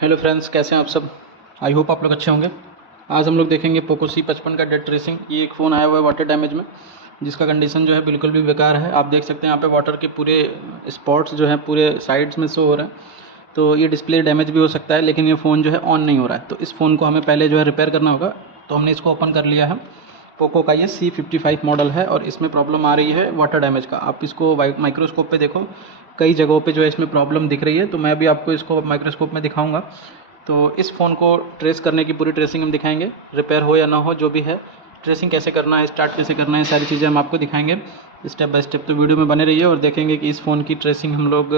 Hello friends, कैसे हैं आप सब। आई होप आप लोग अच्छे होंगे। आज हम लोग देखेंगे पोको C55 का डेड ट्रेसिंग। ये एक फ़ोन आया हुआ है वाटर डैमेज में, जिसका कंडीशन जो है बिल्कुल भी बेकार है। आप देख सकते हैं यहाँ पे वाटर के पूरे स्पॉट्स जो हैं पूरे साइड्स में शो हो रहे हैं। तो ये डिस्प्ले डैमेज भी हो सकता है, लेकिन ये फ़ोन जो है ऑन नहीं हो रहा है। तो इस फ़ोन को हमें पहले जो है रिपेयर करना होगा। तो हमने इसको ओपन कर लिया है। पोको का ये C55 मॉडल है और इसमें प्रॉब्लम आ रही है वाटर डैमेज का। आप इसको माइक्रोस्कोप पे देखो, कई जगहों पे जो है इसमें प्रॉब्लम दिख रही है। तो मैं भी आपको इसको माइक्रोस्कोप में दिखाऊंगा। तो इस फ़ोन को ट्रेस करने की पूरी ट्रेसिंग हम दिखाएंगे, रिपेयर हो या ना हो जो भी है। ट्रेसिंग कैसे करना है, स्टार्ट कैसे करना है, सारी चीज़ें हम आपको दिखाएंगे स्टेप बाय स्टेप। तो वीडियो में बने रहिए और देखेंगे कि इस फ़ोन की ट्रेसिंग हम लोग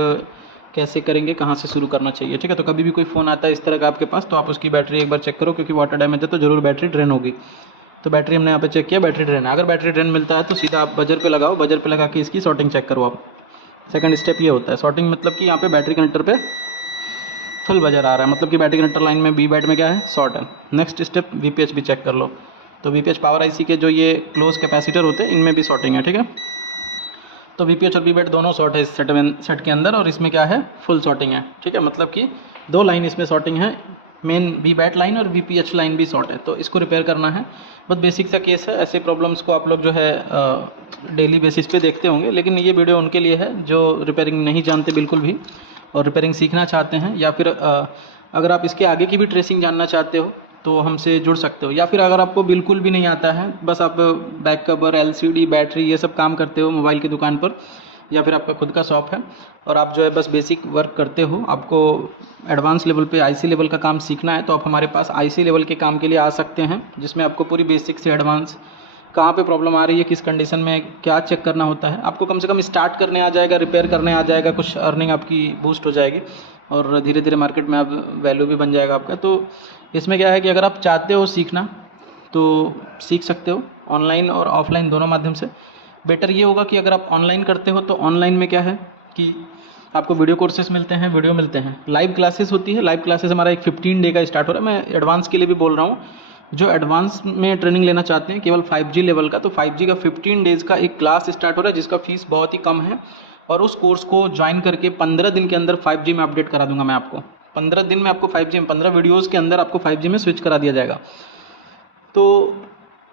कैसे करेंगे, कहाँ से शुरू करना चाहिए। ठीक है, तो कभी भी कोई फ़ोन आता है इस तरह का आपके पास, तो आप उसकी बैटरी एक बार चेक करो, क्योंकि वाटर डैमेज है तो ज़रूर बैटरी ड्रेन होगी। तो बैटरी हमने यहाँ पे चेक किया, बैटरी ड्रेन है। अगर बैटरी ड्रेन मिलता है तो सीधा आप बजर पे लगाओ, बजर पे लगा के इसकी शॉर्टिंग चेक करो आप। सेकंड स्टेप ये होता है शॉर्टिंग, मतलब कि यहाँ पे बैटरी कनेक्टर पे फुल बजर आ रहा है, मतलब कि बैटरी कनेक्टर लाइन में बी बैट में क्या है, शॉर्ट है। नेक्स्ट स्टेप VPH भी चेक कर लो। तो VPH पावर IC के जो ये क्लोज कैपेसिटर होते हैं इनमें भी शॉर्टिंग है। ठीक है, तो VPH और बी बैट दोनों शॉर्ट है इस सेट के अंदर, और इसमें क्या है, फुल शॉर्टिंग है। ठीक है, मतलब कि दो लाइन इसमें शॉर्टिंग है, मेन बी बैट लाइन और VPH लाइन भी शॉर्ट है। तो इसको रिपेयर करना है। बहुत बेसिक सा केस है। ऐसे प्रॉब्लम्स को आप लोग जो है डेली बेसिस पे देखते होंगे, लेकिन ये वीडियो उनके लिए है जो रिपेयरिंग नहीं जानते बिल्कुल भी और रिपेयरिंग सीखना चाहते हैं, या फिर अगर आप इसके आगे की भी ट्रेसिंग जानना चाहते हो तो हमसे जुड़ सकते हो। या फिर अगर आपको बिल्कुल भी नहीं आता है, बस आप बैक कवर, LCD, बैटरी ये सब काम करते हो मोबाइल की दुकान पर, या फिर आपका खुद का शॉप है और आप जो है बस बेसिक वर्क करते हो, आपको एडवांस लेवल पे IC लेवल का काम सीखना है, तो आप हमारे पास IC लेवल के काम के लिए आ सकते हैं, जिसमें आपको पूरी बेसिक से एडवांस कहाँ पे प्रॉब्लम आ रही है, किस कंडीशन में क्या चेक करना होता है, आपको कम से कम स्टार्ट करने आ जाएगा, रिपेयर करने आ जाएगा, कुछ अर्निंग आपकी बूस्ट हो जाएगी और धीरे धीरे मार्केट में आप वैल्यू भी बन जाएगा आपका। तो इसमें क्या है कि अगर आप चाहते हो सीखना तो सीख सकते हो, ऑनलाइन और ऑफलाइन दोनों माध्यम से। बेटर ये होगा कि अगर आप ऑनलाइन करते हो तो ऑनलाइन में क्या है कि आपको वीडियो कोर्सेज मिलते हैं, वीडियो मिलते हैं, लाइव क्लासेस होती है। लाइव क्लासेस हमारा एक 15 डे का स्टार्ट हो रहा है। मैं एडवांस के लिए भी बोल रहा हूँ, जो एडवांस में ट्रेनिंग लेना चाहते हैं केवल 5G लेवल का, तो 5G का 15 डेज़ का एक क्लास स्टार्ट हो रहा है, जिसका फीस बहुत ही कम है। और उस कोर्स को ज्वाइन करके 15 दिन के अंदर 5G में अपडेट करा दूंगा मैं आपको। 15 दिन में आपको 5G में, 15 वीडियोज़ के अंदर आपको 5G में स्विच करा दिया जाएगा। तो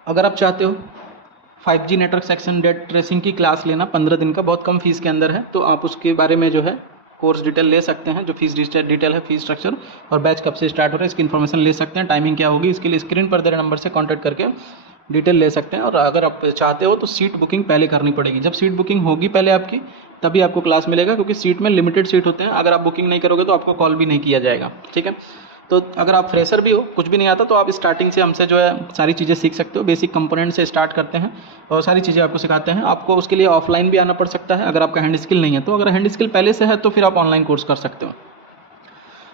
अगर आप चाहते हो 5G network section date tracing की क्लास लेना 15 दिन का, बहुत कम फीस के अंदर है, तो आप उसके बारे में जो है कोर्स डिटेल ले सकते हैं। जो फीस डिटेल है, फीस स्ट्रक्चर और बैच कब से स्टार्ट हो रहा है, इसकी इन्फॉर्मेशन ले सकते हैं। टाइमिंग क्या होगी इसके लिए स्क्रीन पर दे रहे नंबर से कॉन्टैक्ट करके डिटेल ले सकते हैं। और अगर आप चाहते हो तो सीट बुकिंग पहले करनी पड़ेगी। जब सीट बुकिंग होगी पहले आपकी, तभी आपको क्लास मिलेगा, क्योंकि सीट में लिमिटेड सीट होते हैं। अगर आप बुकिंग नहीं करोगे तो आपको कॉल भी नहीं किया जाएगा। ठीक है, तो अगर आप फ्रेशर भी हो, कुछ भी नहीं आता, तो आप स्टार्टिंग से हमसे जो है सारी चीज़ें सीख सकते हो। बेसिक कंपोनेंट से स्टार्ट करते हैं और सारी चीज़ें आपको सिखाते हैं। आपको उसके लिए ऑफलाइन भी आना पड़ सकता है अगर आपका हैंड स्किल नहीं है। तो अगर हैंड स्किल पहले से है तो फिर आप ऑनलाइन कोर्स कर सकते हो।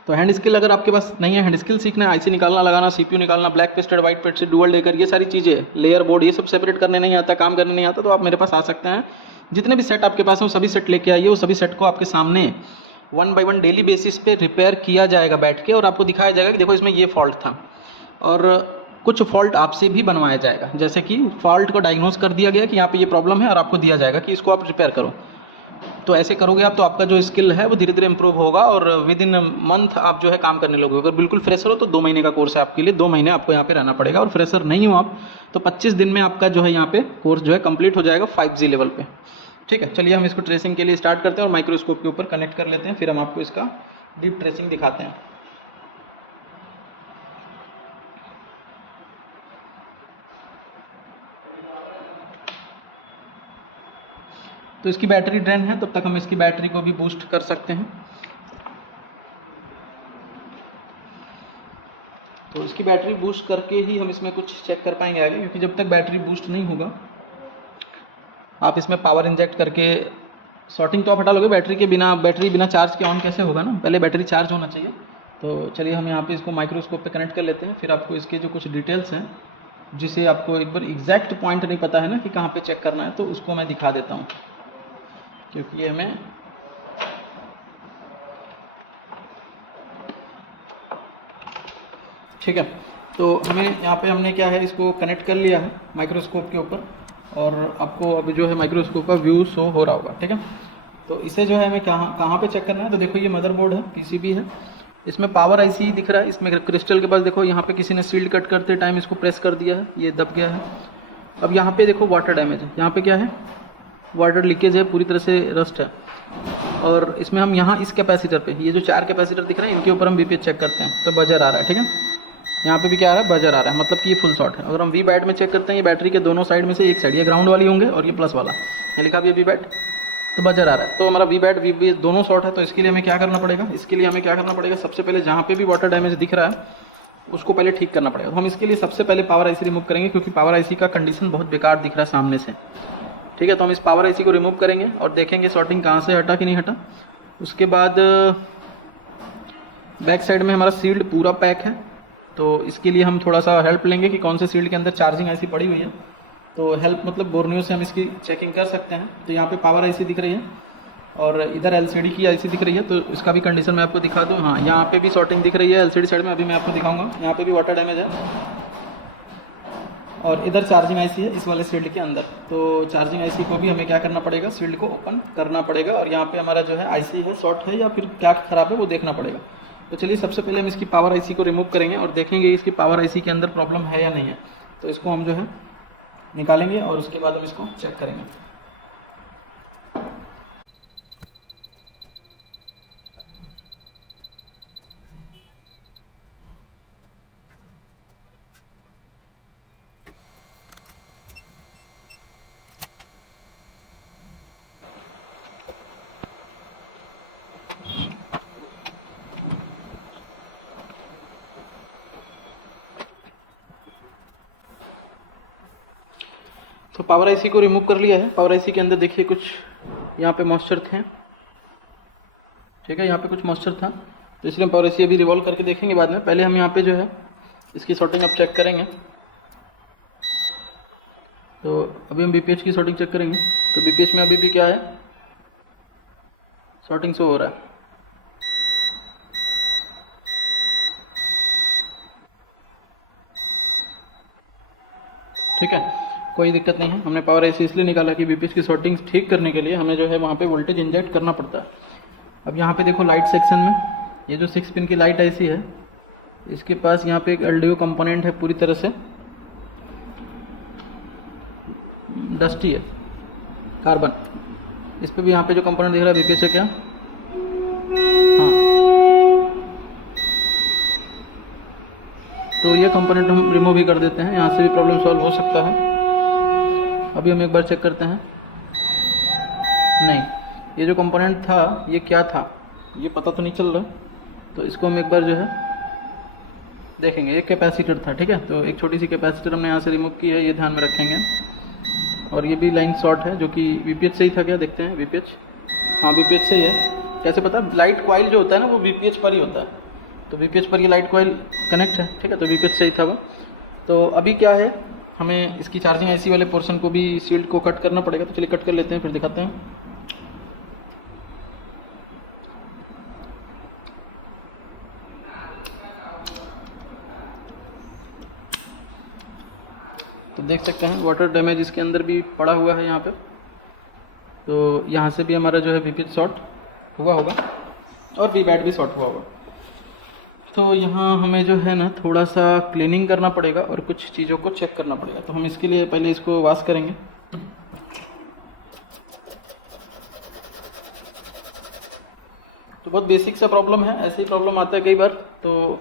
तो हैंड स्किल अगर आपके पास नहीं है, हैंड स्किल सीखना है, IC निकालना, लगाना, CPU निकालना, black pasted, white pasted, dual decker, ये सारी चीज़ें, लेयर बोर्ड, ये सब सेपरेट करने नहीं आता, काम करने नहीं आता, तो आप मेरे पास आ सकते हैं। जितने भी सेट आपके पास हैं वो सभी सेट लेके आइए। वो सभी सेट को आपके सामने 1 बाय 1 डेली बेसिस पे रिपेयर किया जाएगा बैठ के, और आपको दिखाया जाएगा कि देखो इसमें ये फॉल्ट था, और कुछ फॉल्ट आपसे भी बनवाया जाएगा। जैसे कि फॉल्ट को डायग्नोज कर दिया गया कि यहाँ पे ये प्रॉब्लम है, और आपको दिया जाएगा कि इसको आप रिपेयर करो। तो ऐसे करोगे आप तो आपका जो स्किल है वो धीरे धीरे इंप्रूव होगा, और विद इन मंथ आप जो है काम करने लगोगे। अगर बिल्कुल फ्रेशर हो तो 2 महीने का कोर्स है आपके लिए, 2 महीने आपको यहाँ पे रहना पड़ेगा। और फ्रेशर नहीं हो आप तो 25 दिन में आपका जो है यहाँ पे कोर्स जो है कंप्लीट हो जाएगा 5G लेवल पे। ठीक है, चलिए हम इसको ट्रेसिंग के लिए स्टार्ट करते हैं और माइक्रोस्कोप के ऊपर कनेक्ट कर लेते हैं, फिर हम आपको इसका डीप ट्रेसिंग दिखाते हैं। तो इसकी बैटरी ड्रेन है, तब तक हम इसकी बैटरी को भी बूस्ट कर सकते हैं। तो इसकी बैटरी बूस्ट करके ही हम इसमें कुछ चेक कर पाएंगे आगे, क्योंकि जब तक बैटरी बूस्ट नहीं होगा आप इसमें पावर इंजेक्ट करके शॉर्टिंग तो आप हटा लोगे। बैटरी बिना चार्ज के ऑन कैसे होगा ना, पहले बैटरी चार्ज होना चाहिए। तो चलिए हम यहाँ पे इसको माइक्रोस्कोप पे कनेक्ट कर लेते हैं, फिर आपको इसके जो कुछ डिटेल्स हैं, जिसे आपको एक बार एग्जैक्ट पॉइंट नहीं पता है ना कि कहाँ पे चेक करना है, तो उसको मैं दिखा देता हूँ, क्योंकि ये हमें ठीक है। तो हमें यहाँ पे हमने क्या है, इसको कनेक्ट कर लिया है माइक्रोस्कोप के ऊपर, और आपको अभी जो है माइक्रोस्कोप का व्यू शो हो रहा होगा। ठीक है, तो इसे जो है हमें कहाँ पे चेक करना है, तो देखो ये मदरबोर्ड है, PCB है, इसमें पावर आईसी दिख रहा है, इसमें क्रिस्टल के पास देखो यहाँ पे किसी ने सील्ड कट करते टाइम इसको प्रेस कर दिया है, ये दब गया है। अब यहाँ पे देखो वाटर डैमेज है, यहाँ पे क्या है, वाटर लीकेज है, पूरी तरह से रस्ट है। और इसमें हम यहाँ इस कैपेसिटर पे, ये जो 4 कैपेसिटर दिख रहे हैं इनके ऊपर हम वीपीएच चेक करते हैं तो बजर आ रहा है, ठीक है। यहाँ पे भी क्या आ रहा है, बजर आ रहा है, मतलब कि ये फुल शॉट है। अगर हम वी बैट में चेक करते हैं, ये बैटरी के दोनों साइड में से एक साइड ये ग्राउंड वाली होंगे और ये प्लस वाला, ये लिखा भी है वी बैट, तो बजर आ रहा है। तो हमारा वी बैट वी दोनों शॉट है। तो इसके लिए हमें क्या करना पड़ेगा, इसके लिए हमें क्या करना पड़ेगा, सबसे पहले जहाँ पे भी वाटर डैमेज दिख रहा है उसको पहले ठीक करना पड़ेगा। तो हम इसके लिए सबसे पहले पावर आईसी रिमूव करेंगे, क्योंकि पावर आईसी का कंडीशन बहुत बेकार दिख रहा है सामने से, ठीक है। तो हम इस पावर आईसी को रिमूव करेंगे और देखेंगे शॉर्टिंग कहाँ से हटा कि नहीं हटा। उसके बाद बैक साइड में हमारा सील्ड पूरा पैक है, तो इसके लिए हम थोड़ा सा हेल्प लेंगे कि कौन से सील्ड के अंदर चार्जिंग आईसी पड़ी हुई है। तो हेल्प मतलब बोर्नियो से हम इसकी चेकिंग कर सकते हैं। तो यहाँ पे पावर आईसी दिख रही है और इधर एलसीडी की आईसी दिख रही है, तो इसका भी कंडीशन मैं आपको दिखा दूँ। हाँ, यहाँ पे भी शॉर्टिंग दिख रही है एलसीडी साइड में, अभी मैं आपको दिखाऊंगा। यहाँ पे भी वाटर डैमेज है और इधर चार्जिंग आईसी है इस वाले शील्ड के अंदर। तो चार्जिंग आईसी को भी हमें क्या करना पड़ेगा, शील्ड को ओपन करना पड़ेगा और यहाँ पे हमारा जो है आईसी है शॉर्ट है या फिर क्या खराब है वो देखना पड़ेगा। तो चलिए सबसे पहले हम इसकी पावर आईसी को रिमूव करेंगे और देखेंगे इसकी पावर आईसी के अंदर प्रॉब्लम है या नहीं है। तो इसको हम जो है निकालेंगे और उसके बाद हम इसको चेक करेंगे। तो पावर आईसी को रिमूव कर लिया है। पावर आईसी के अंदर देखिए कुछ यहाँ पे मॉइस्चर थे, ठीक है, यहाँ पे कुछ मॉइस्चर था, तो इसलिए हम पावर आईसी अभी रिवॉल्व करके देखेंगे बाद में। पहले हम यहाँ पे जो है इसकी शॉर्टिंग अब चेक करेंगे। तो अभी हम बीपीएच की शॉर्टिंग चेक करेंगे। तो बीपीएच में अभी भी क्या है, शॉर्टिंग शो हो रहा है, ठीक है, कोई दिक्कत नहीं है। हमने पावर आईसी इसलिए निकाला कि बीपीएच की शॉर्टिंग ठीक करने के लिए हमें जो है वहाँ पे वोल्टेज इंजेक्ट करना पड़ता है। अब यहाँ पे देखो लाइट सेक्शन में ये जो 6 पिन की लाइट आईसी है, इसके पास यहाँ पे एक एलडीओ कंपोनेंट है, पूरी तरह से डस्टी है, कार्बन। इस पर भी यहाँ पे जो कंपोनेंट दिख रहा है बीपीएच है क्या, हाँ, तो ये कंपोनेंट हम रिमूव भी कर देते हैं, यहाँ से भी प्रॉब्लम सॉल्व हो सकता है। अभी हम एक बार चेक करते हैं। नहीं, ये जो कंपोनेंट था ये क्या था ये पता तो नहीं चल रहा, तो इसको हम एक बार जो है देखेंगे। एक कैपेसिटर था, ठीक है, तो एक छोटी सी कैपेसिटर हमने यहाँ से रिमूव की है, ये ध्यान में रखेंगे। और ये भी लाइन शॉर्ट है जो कि वीपीएच से ही था क्या, देखते हैं वीपीएच, हाँ वीपीएच से ही है। कैसे पता, लाइट कॉइल जो होता है ना वो वीपीएच पर ही होता है, तो वीपीएच पर ये लाइट कॉइल कनेक्ट है, ठीक है, तो वीपीएच से ही था वो। तो अभी क्या है, हमें इसकी चार्जिंग आईसी वाले पोर्शन को भी शील्ड को कट करना पड़ेगा। तो चलिए कट कर लेते हैं, फिर दिखाते हैं। तो देख सकते हैं वाटर डैमेज इसके अंदर भी पड़ा हुआ है यहाँ पे, तो यहाँ से भी हमारा जो है वीपीएच शॉर्ट हुआ होगा और वी बैट भी शॉर्ट हुआ होगा। तो यहाँ हमें जो है ना थोड़ा सा क्लीनिंग करना पड़ेगा और कुछ चीज़ों को चेक करना पड़ेगा। तो हम इसके लिए पहले इसको वॉश करेंगे। तो बहुत बेसिक सा प्रॉब्लम है, ऐसे ही प्रॉब्लम आता है कई बार। तो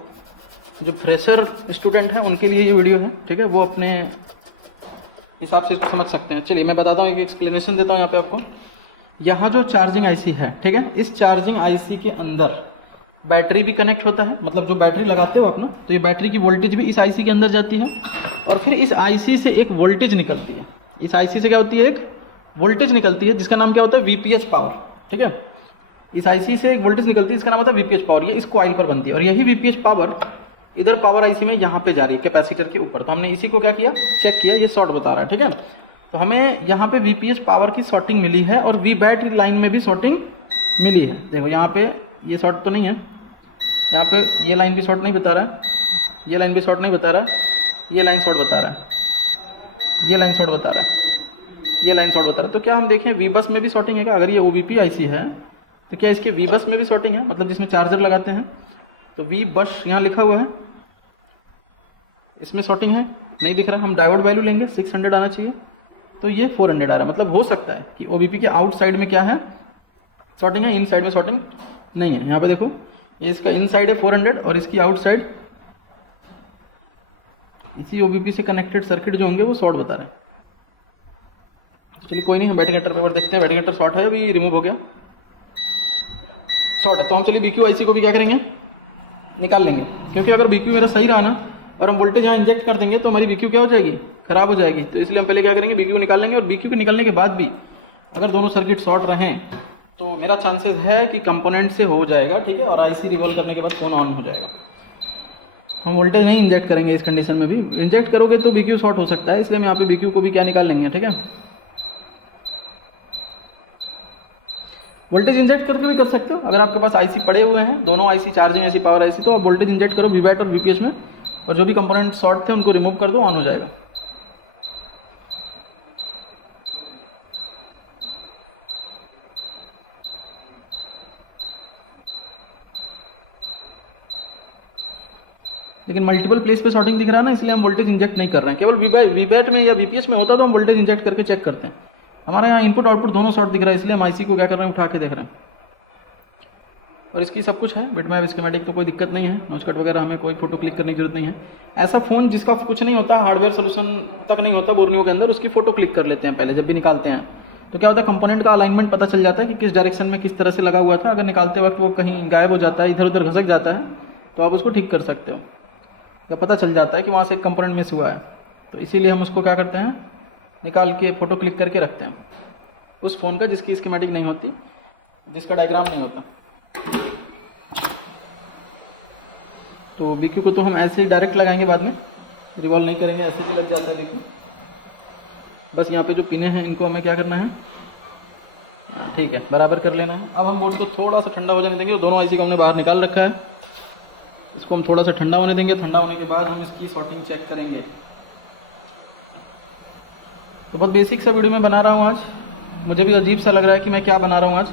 जो फ्रेशर स्टूडेंट हैं उनके लिए ये वीडियो है, ठीक है, वो अपने हिसाब से इसको समझ सकते हैं। चलिए मैं बताता हूँ, एक एक्सप्लेनेशन देता हूँ यहाँ पे आपको। यहाँ जो चार्जिंग आईसी है, ठीक है, इस चार्जिंग आईसी के अंदर बैटरी भी कनेक्ट होता है, मतलब जो बैटरी लगाते हो अपना, तो ये बैटरी की वोल्टेज भी इस आईसी के अंदर जाती है और फिर इस आईसी से एक वोल्टेज निकलती है। इस आईसी से क्या होती है, एक वोल्टेज निकलती है जिसका नाम क्या होता है, वीपीएच पावर, ठीक है। इस आईसी से एक वोल्टेज निकलती है, इसका नाम होता है वीपीएच पावर। ये इस कॉइल पर बनती है और यही वीपीएच पावर इधर पावर आईसी में यहाँ पे जा रही है कैपेसिटर के ऊपर। तो हमने इसी को क्या किया, चेक किया, ये शॉर्ट बता रहा है, ठीक है। तो हमें यहाँ पे वीपीएच पावर की शॉर्टिंग मिली है और वी बैट लाइन में भी शॉर्टिंग मिली है। देखो यहाँ पे ये शॉर्ट तो नहीं है, यहाँ पे ये लाइन भी शॉर्ट नहीं बता रहा है, ये लाइन भी शॉर्ट नहीं बता रहा है, ये लाइन शॉर्ट बता रहा है, ये लाइन शॉर्ट बता रहा है, ये लाइन शॉर्ट बता रहा है। तो क्या हम देखें वी बस में भी शॉर्टिंग है क्या? अगर ये ओबीपी आईसी है तो क्या इसके वी बस में भी शॉर्टिंग है, मतलब जिसमें चार्जर लगाते हैं तो वी बस यहाँ लिखा हुआ है, इसमें शॉर्टिंग है, नहीं दिख रहा। हम डायोड वैल्यू लेंगे, 600 आना चाहिए, तो ये 400 आ रहा है। मतलब हो सकता है कि OBP के आउट साइड में क्या है, शॉर्टिंग है, इन साइड में शॉर्टिंग नहीं है। यहाँ पे देखो, ये इसका इन साइड है 400 और इसकी आउट साइड, इसी OBP से कनेक्टेड सर्किट जो होंगे वो शॉर्ट बता रहे हैं। तो चलिए कोई नहीं, हम बैटरी कटर पेपर देखते हैं। बैटरी कटर शॉर्ट है, अभी रिमूव हो गया, शॉर्ट है। तो हम चलिए BQ IC को भी क्या करेंगे, निकाल लेंगे, क्योंकि अगर BQ मेरा सही रहा ना और हम वोल्टेज यहाँ इंजेक्ट कर देंगे तो हमारी BQ क्या हो जाएगी, खराब हो जाएगी। तो इसलिए हम पहले क्या करेंगे, BQ निकाल लेंगे। और BQ के निकलने के बाद भी अगर दोनों सर्किट शॉर्ट रहें तो मेरा चांसेस है कि कंपोनेंट से हो जाएगा, ठीक है, और IC रिवॉल्व करने के बाद फोन ऑन हो जाएगा। हम वोल्टेज नहीं इंजेक्ट करेंगे इस कंडीशन में भी। इंजेक्ट करोगे तो BQ शॉर्ट हो सकता है, इसलिए हम यहाँ पे BQ को भी क्या निकाल लेंगे, ठीक है। वोल्टेज इंजेक्ट करके भी कर सकते हो, अगर आपके पास IC पड़े हुए हैं, दोनों IC charging IC power IC, तो आप वोल्टेज इंजेक्ट करो VBAT और VPH में, और जो भी कंपोनेंट शॉर्ट थे उनको रिमूव कर दो, ऑन हो जाएगा। लेकिन मल्टीपल प्लेस पे शॉर्टिंग दिख रहा है ना, इसलिए हम वोल्टेज इंजेक्ट नहीं कर रहे हैं। केवल VBAT में या VPH में होता तो हम वोल्टेज इंजेक्ट करके चेक करते हैं। हमारे यहाँ इनपुट आउटपुट दोनों शॉर्ट दिख रहा है, इसलिए हम IC को क्या कर रहे हैं, उठा के देख रहे हैं। और इसकी सब कुछ है, बिटमैप स्कीमेटिक, तो कोई दिक्कत नहीं है। नोचकट वगैरह हमें कोई फोटो क्लिक करने की जरूरत नहीं है। ऐसा फ़ोन जिसका कुछ नहीं होता, हार्डवेयर सोल्यूशन तक नहीं होता बोर्नियो के अंदर, उसकी फोटो क्लिक कर लेते हैं पहले जब भी निकालते हैं। तो क्या होता है, कंपोनेंट का अलाइनमेंट पता चल जाता है कि किस डायरेक्शन में किस तरह से लगा हुआ था। अगर निकालते वक्त वो कहीं गायब हो जाता है, इधर उधर घसक जाता है, तो आप उसको ठीक कर सकते हो, या पता चल जाता है कि वहाँ से एक कंपोनेंट मिस हुआ है। तो इसीलिए हम उसको क्या करते हैं, निकाल के फ़ोटो क्लिक करके रखते हैं उस फ़ोन का जिसकी स्कीमेटिक नहीं होती, जिसका डायग्राम नहीं होता। तो BQ को तो हम ऐसे ही डायरेक्ट लगाएंगे, बाद में रिवॉल्व नहीं करेंगे, ऐसे ही लग जाता है BQ। बस यहाँ पे जो पिने हैं इनको हमें क्या करना है, ठीक है, बराबर कर लेना है। अब हम बोर्ड को थोड़ा सा ठंडा हो जाने देंगे। दोनों IC को हमने बाहर निकाल रखा है, इसको हम थोड़ा सा ठंडा होने देंगे। ठंडा होने के बाद हम इसकी शॉर्टिंग चेक करेंगे। तो बहुत बेसिक सा वीडियो मैं बना रहा हूँ आज, मुझे भी अजीब सा लग रहा है कि मैं क्या बना रहा हूँ आज,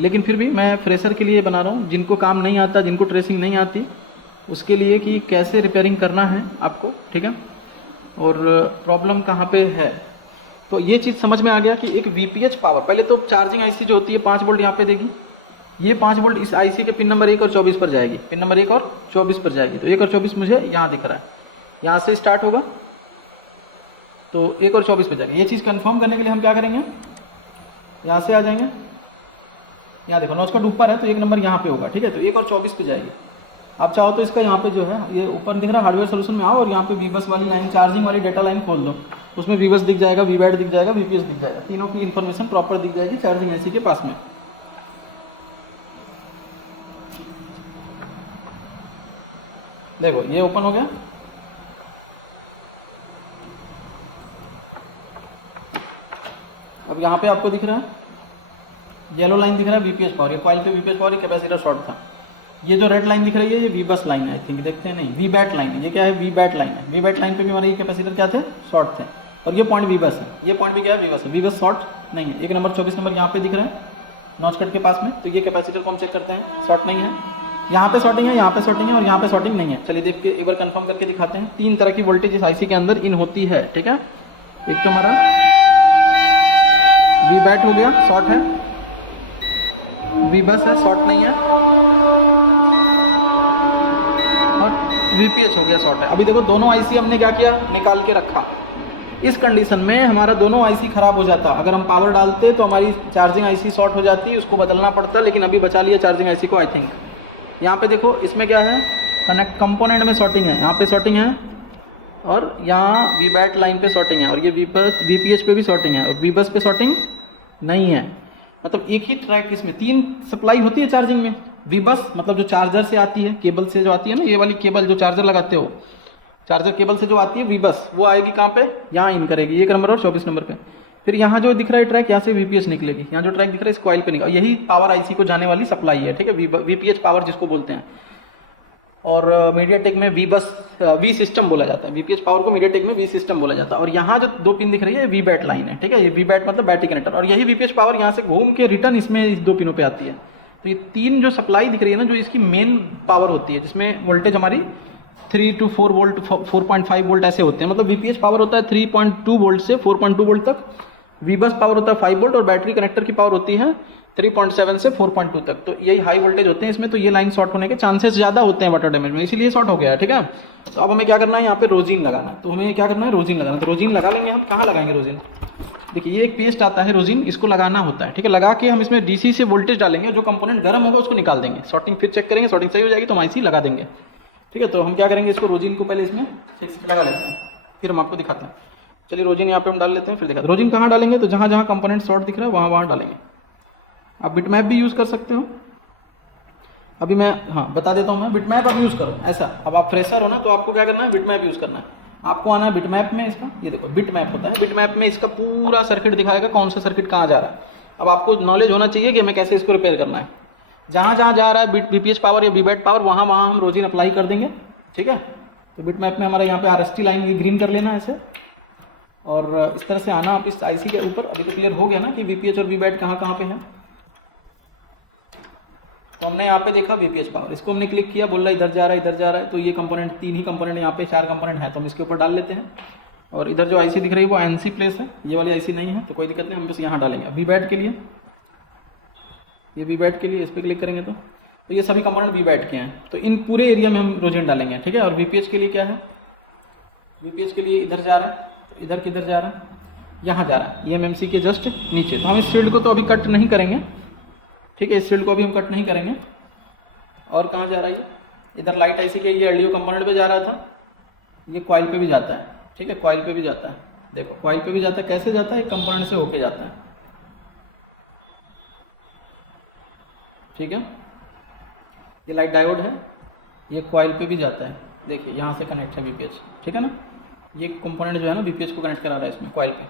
लेकिन फिर भी मैं फ्रेशर के लिए बना रहा हूँ, जिनको काम नहीं आता, जिनको ट्रेसिंग नहीं आती, उसके लिए कि कैसे रिपेयरिंग करना है आपको, ठीक है, और प्रॉब्लम कहाँ पे है। तो ये चीज़ समझ में आ गया कि एक VPH पावर, पहले तो चार्जिंग IC जो होती है 5 वोल्ट यहाँ पे देगी, ये 5 वोल्ट इस IC के पिन नंबर 1 और 24 पर जाएगी, पिन नंबर 1 और 24 पर जाएगी। तो 1 और 24 मुझे यहाँ दिख रहा है, यहाँ से स्टार्ट होगा तो 1 और 24 पर जाएगा। ये चीज़ कंफर्म करने के लिए हम क्या करेंगे, यहाँ से आ जाएंगे, यहाँ देखो नोच का ऊपर है तो 1 नंबर यहाँ पे होगा, ठीक है, तो 1 और 24 पे जाएगी। आप चाहो तो इसका यहाँ पे जो है, ये ऊपर दिख रहा है हार्डवेयर सोल्यूशन में आओ और यहाँ पे VBus वाली लाइन, चार्जिंग वाली डेटा लाइन खोल दो, उसमें VBus दिख जाएगा, VBAT दिख जाएगा, VPH दिख जाएगा, तीनों की इन्फॉर्मेशन प्रॉपर दिख जाएगी चार्जिंग IC के पास में। देखो ये ओपन हो गया, अब यहाँ पे आपको दिख रहा है येलो लाइन दिख रहा है VPH पावर, ये कॉइल पे VPH पावर, ये कैपेसिटर शॉर्ट था। ये जो रेड लाइन दिख रही है ये VBus लाइन है, आई थिंक, देखते हैं, नहीं VBAT लाइन है। ये क्या है, VBAT लाइन है। VBAT लाइन पे भी हमारे ये कैपेसिटर क्या थे, शॉर्ट थे, और ये पॉइंट VBus है, ये पॉइंट भी क्या है, VBus है। VBus शॉर्ट नहीं है। 1 नंबर 24 नंबर यहाँ पे दिख रहे हैं नॉच कट के पास में, तो ये कैपेसिटर को हम चेक करते हैं, शॉर्ट नहीं है। यहाँ पे शॉर्टिंग है, यहाँ पे शॉर्टिंग है और यहाँ पे शॉर्टिंग नहीं है। चलिए देख के एक बार कंफर्म करके दिखाते हैं। 3 तरह की वोल्टेज इस IC के अंदर इन होती है, ठीक है। एक तो हमारा VBAT हो गया, शॉर्ट है, VBus है, शॉर्ट नहीं है, और VPH हो गया, शॉर्ट है। अभी देखो दोनों IC हमने क्या किया, निकाल के रखा। इस कंडीशन में हमारा दोनों IC खराब हो जाता, अगर हम पावर डालते तो हमारी चार्जिंग IC शॉर्ट हो जाती, उसको बदलना पड़ता, लेकिन अभी बचा लिया चार्जिंग IC को, आई थिंक। यहाँ पे देखो इसमें क्या है, कनेक्ट कंपोनेंट में शॉर्टिंग है, यहाँ पे शॉर्टिंग है, और यहाँ VBAT लाइन पे शॉर्टिंग है, और ये VPH पे भी शॉर्टिंग है, और VBus पे शॉर्टिंग नहीं है। मतलब एक ही ट्रैक, इसमें 3 सप्लाई होती है चार्जिंग में। VBus मतलब जो चार्जर से आती है, केबल से जो आती है ना, ये वाली केबल जो चार्जर लगाते हो, चार्जर केबल से जो आती है VBus, वो आएगी कहाँ पे, यहाँ इन करेगी 1 नंबर और 24 नंबर पे। फिर यहाँ जो दिख रहा है ट्रैक, यहाँ से VPH निकलेगी, यहाँ जो ट्रैक दिख रहा है इस कॉइल पे निकल, यही पावर IC को जाने वाली सप्लाई है, ठीक है, VPH पावर जिसको बोलते हैं। और मीडियाटेक में V सिस्टम बोला जाता है, VPH पावर को मीडियाटेक में V सिस्टम बोला जाता है। और यहाँ जो 2 पिन दिख रही है VBAT लाइन है, ठीक है, ये VBAT मतलब बैटरी कनेक्टर, और यही VPH पावर यहाँ से घूम के रिटर्न इसमें इस 2 पिनों पे आती है। तो ये 3 जो सप्लाई दिख रही है ना, जो इसकी मेन पावर होती है, जिसमें वोल्टेज हमारी 3 to 4 वोल्ट 4.5 वोल्ट ऐसे होते हैं, मतलब वीपीएच पावर होता है 3.2 वोल्ट से 4.2 वोल्ट तक, वीबस पावर होता है 5 वोल्ट और बैटरी कनेक्टर की पावर होती है 3.7 से 4.2 तक। तो यही हाई वोल्टेज होते हैं इसमें, तो ये लाइन शॉर्ट होने के चांसेस ज़्यादा होते हैं वाटर डैमेज में, इसीलिए शॉर्ट हो गया है। ठीक है, तो अब हमें क्या करना है, यहाँ पे रोजीन लगाना है। तो हमें क्या करना है, रोजीन लगाना। तो रोजीन लगा लेंगे हम। कहाँ लगाएंगे रोजीन? देखिए ये एक पेस्ट आता है रोजीन, इसको लगाना होता है। ठीक है, लगा के हम इसमें डीसी से वोल्टेज डालेंगे, जो कंपोनेंट गर्म होगा उसको निकाल देंगे, शॉर्टिंग फिर चेक करेंगे, शॉर्टिंग सही हो जाएगी तो हम आईसी लगा देंगे। ठीक है, तो हम क्या करेंगे, इसको रोजीन को पहले इसमें लगा लेते हैं, फिर हम आपको दिखाते हैं। चलिए रोजीन यहाँ पे हम डाल लेते हैं, फिर दिखाते हैं। रोजीन कहाँ डालेंगे, तो जहाँ जहाँ कंपोनेंट शॉर्ट दिख रहा है वहाँ डालेंगे। आप बिटमैप भी यूज़ कर सकते हो। अभी मैं बता देता हूँ, मैं बिटमैप आप यूज़ करो ऐसा। अब आप फ्रेशर हो ना, तो आपको क्या करना है, बिटमैप यूज़ करना है। आपको आना है बिटमैप में, इसका ये देखो बिटमैप होता है। बिटमैप में इसका पूरा सर्किट दिखाएगा, कौन सा सर्किट कहाँ जा रहा है। अब आपको नॉलेज होना चाहिए कि हमें कैसे इसको रिपेयर करना है। जहाँ जहाँ जा रहा है बीपीएच पावर या बीबैट पावर, वहाँ वहाँ हम रोजीन अप्लाई कर देंगे। ठीक है, तो बिटमैप में हमारा यहाँ पे आरएसटी लाइन ये ग्रीन कर लेना है ऐसे, और इस तरह से आना आप इस आईसी के ऊपर। अभी तो क्लियर हो गया ना कि बीपीएच और बीबैट कहाँ कहाँ पे है। तो हमने यहाँ पे देखा बीपीएच पावर, इसको हमने क्लिक किया, बोल रहा है इधर जा रहा है इधर जा रहा है। तो ये कंपोनेंट 3 ही कंपोनेंट, यहाँ पे 4 कंपोनेंट है, तो हम इसके ऊपर डाल लेते हैं। और इधर जो आईसी दिख रही है वो एनसी प्लेस है, ये वाली आईसी नहीं है, तो कोई दिक्कत नहीं, हम बस यहाँ डालेंगे। वीबैट के लिए, ये वीबैट के लिए इस पर क्लिक करेंगे तो ये सभी कंपोनेंट वीबैट के हैं, तो इन पूरे एरिया में हम रोजीन डालेंगे। ठीक है, और वीपीएच के लिए क्या है, वीपीएच के लिए इधर जा रहा है, तो इधर किधर जा रहा है, यहाँ जा रहा है, ईएमएमसी के जस्ट नीचे। तो हम इस फील्ड को तो अभी कट नहीं करेंगे। ठीक है, इस फील्ड को अभी हम कट नहीं करेंगे। और कहाँ जा रहा है ये, इधर लाइट आईसी के ये एलडीओ कंपोनेंट पे जा रहा था, ये कॉइल पे भी जाता है। ठीक है, कॉइल पे भी जाता है, देखो कॉइल पे भी जाता है। कैसे जाता है, एक कंपोनेंट से होके जाता है। ठीक है, ये लाइट डायोड है, ये कॉइल पे भी जाता है, देखिए यहाँ से कनेक्ट है बीपीएच। ठीक है ना, ये कंपोनेंट जो है ना बीपीएच को कनेक्ट करा रहा है इसमें कॉइल पे,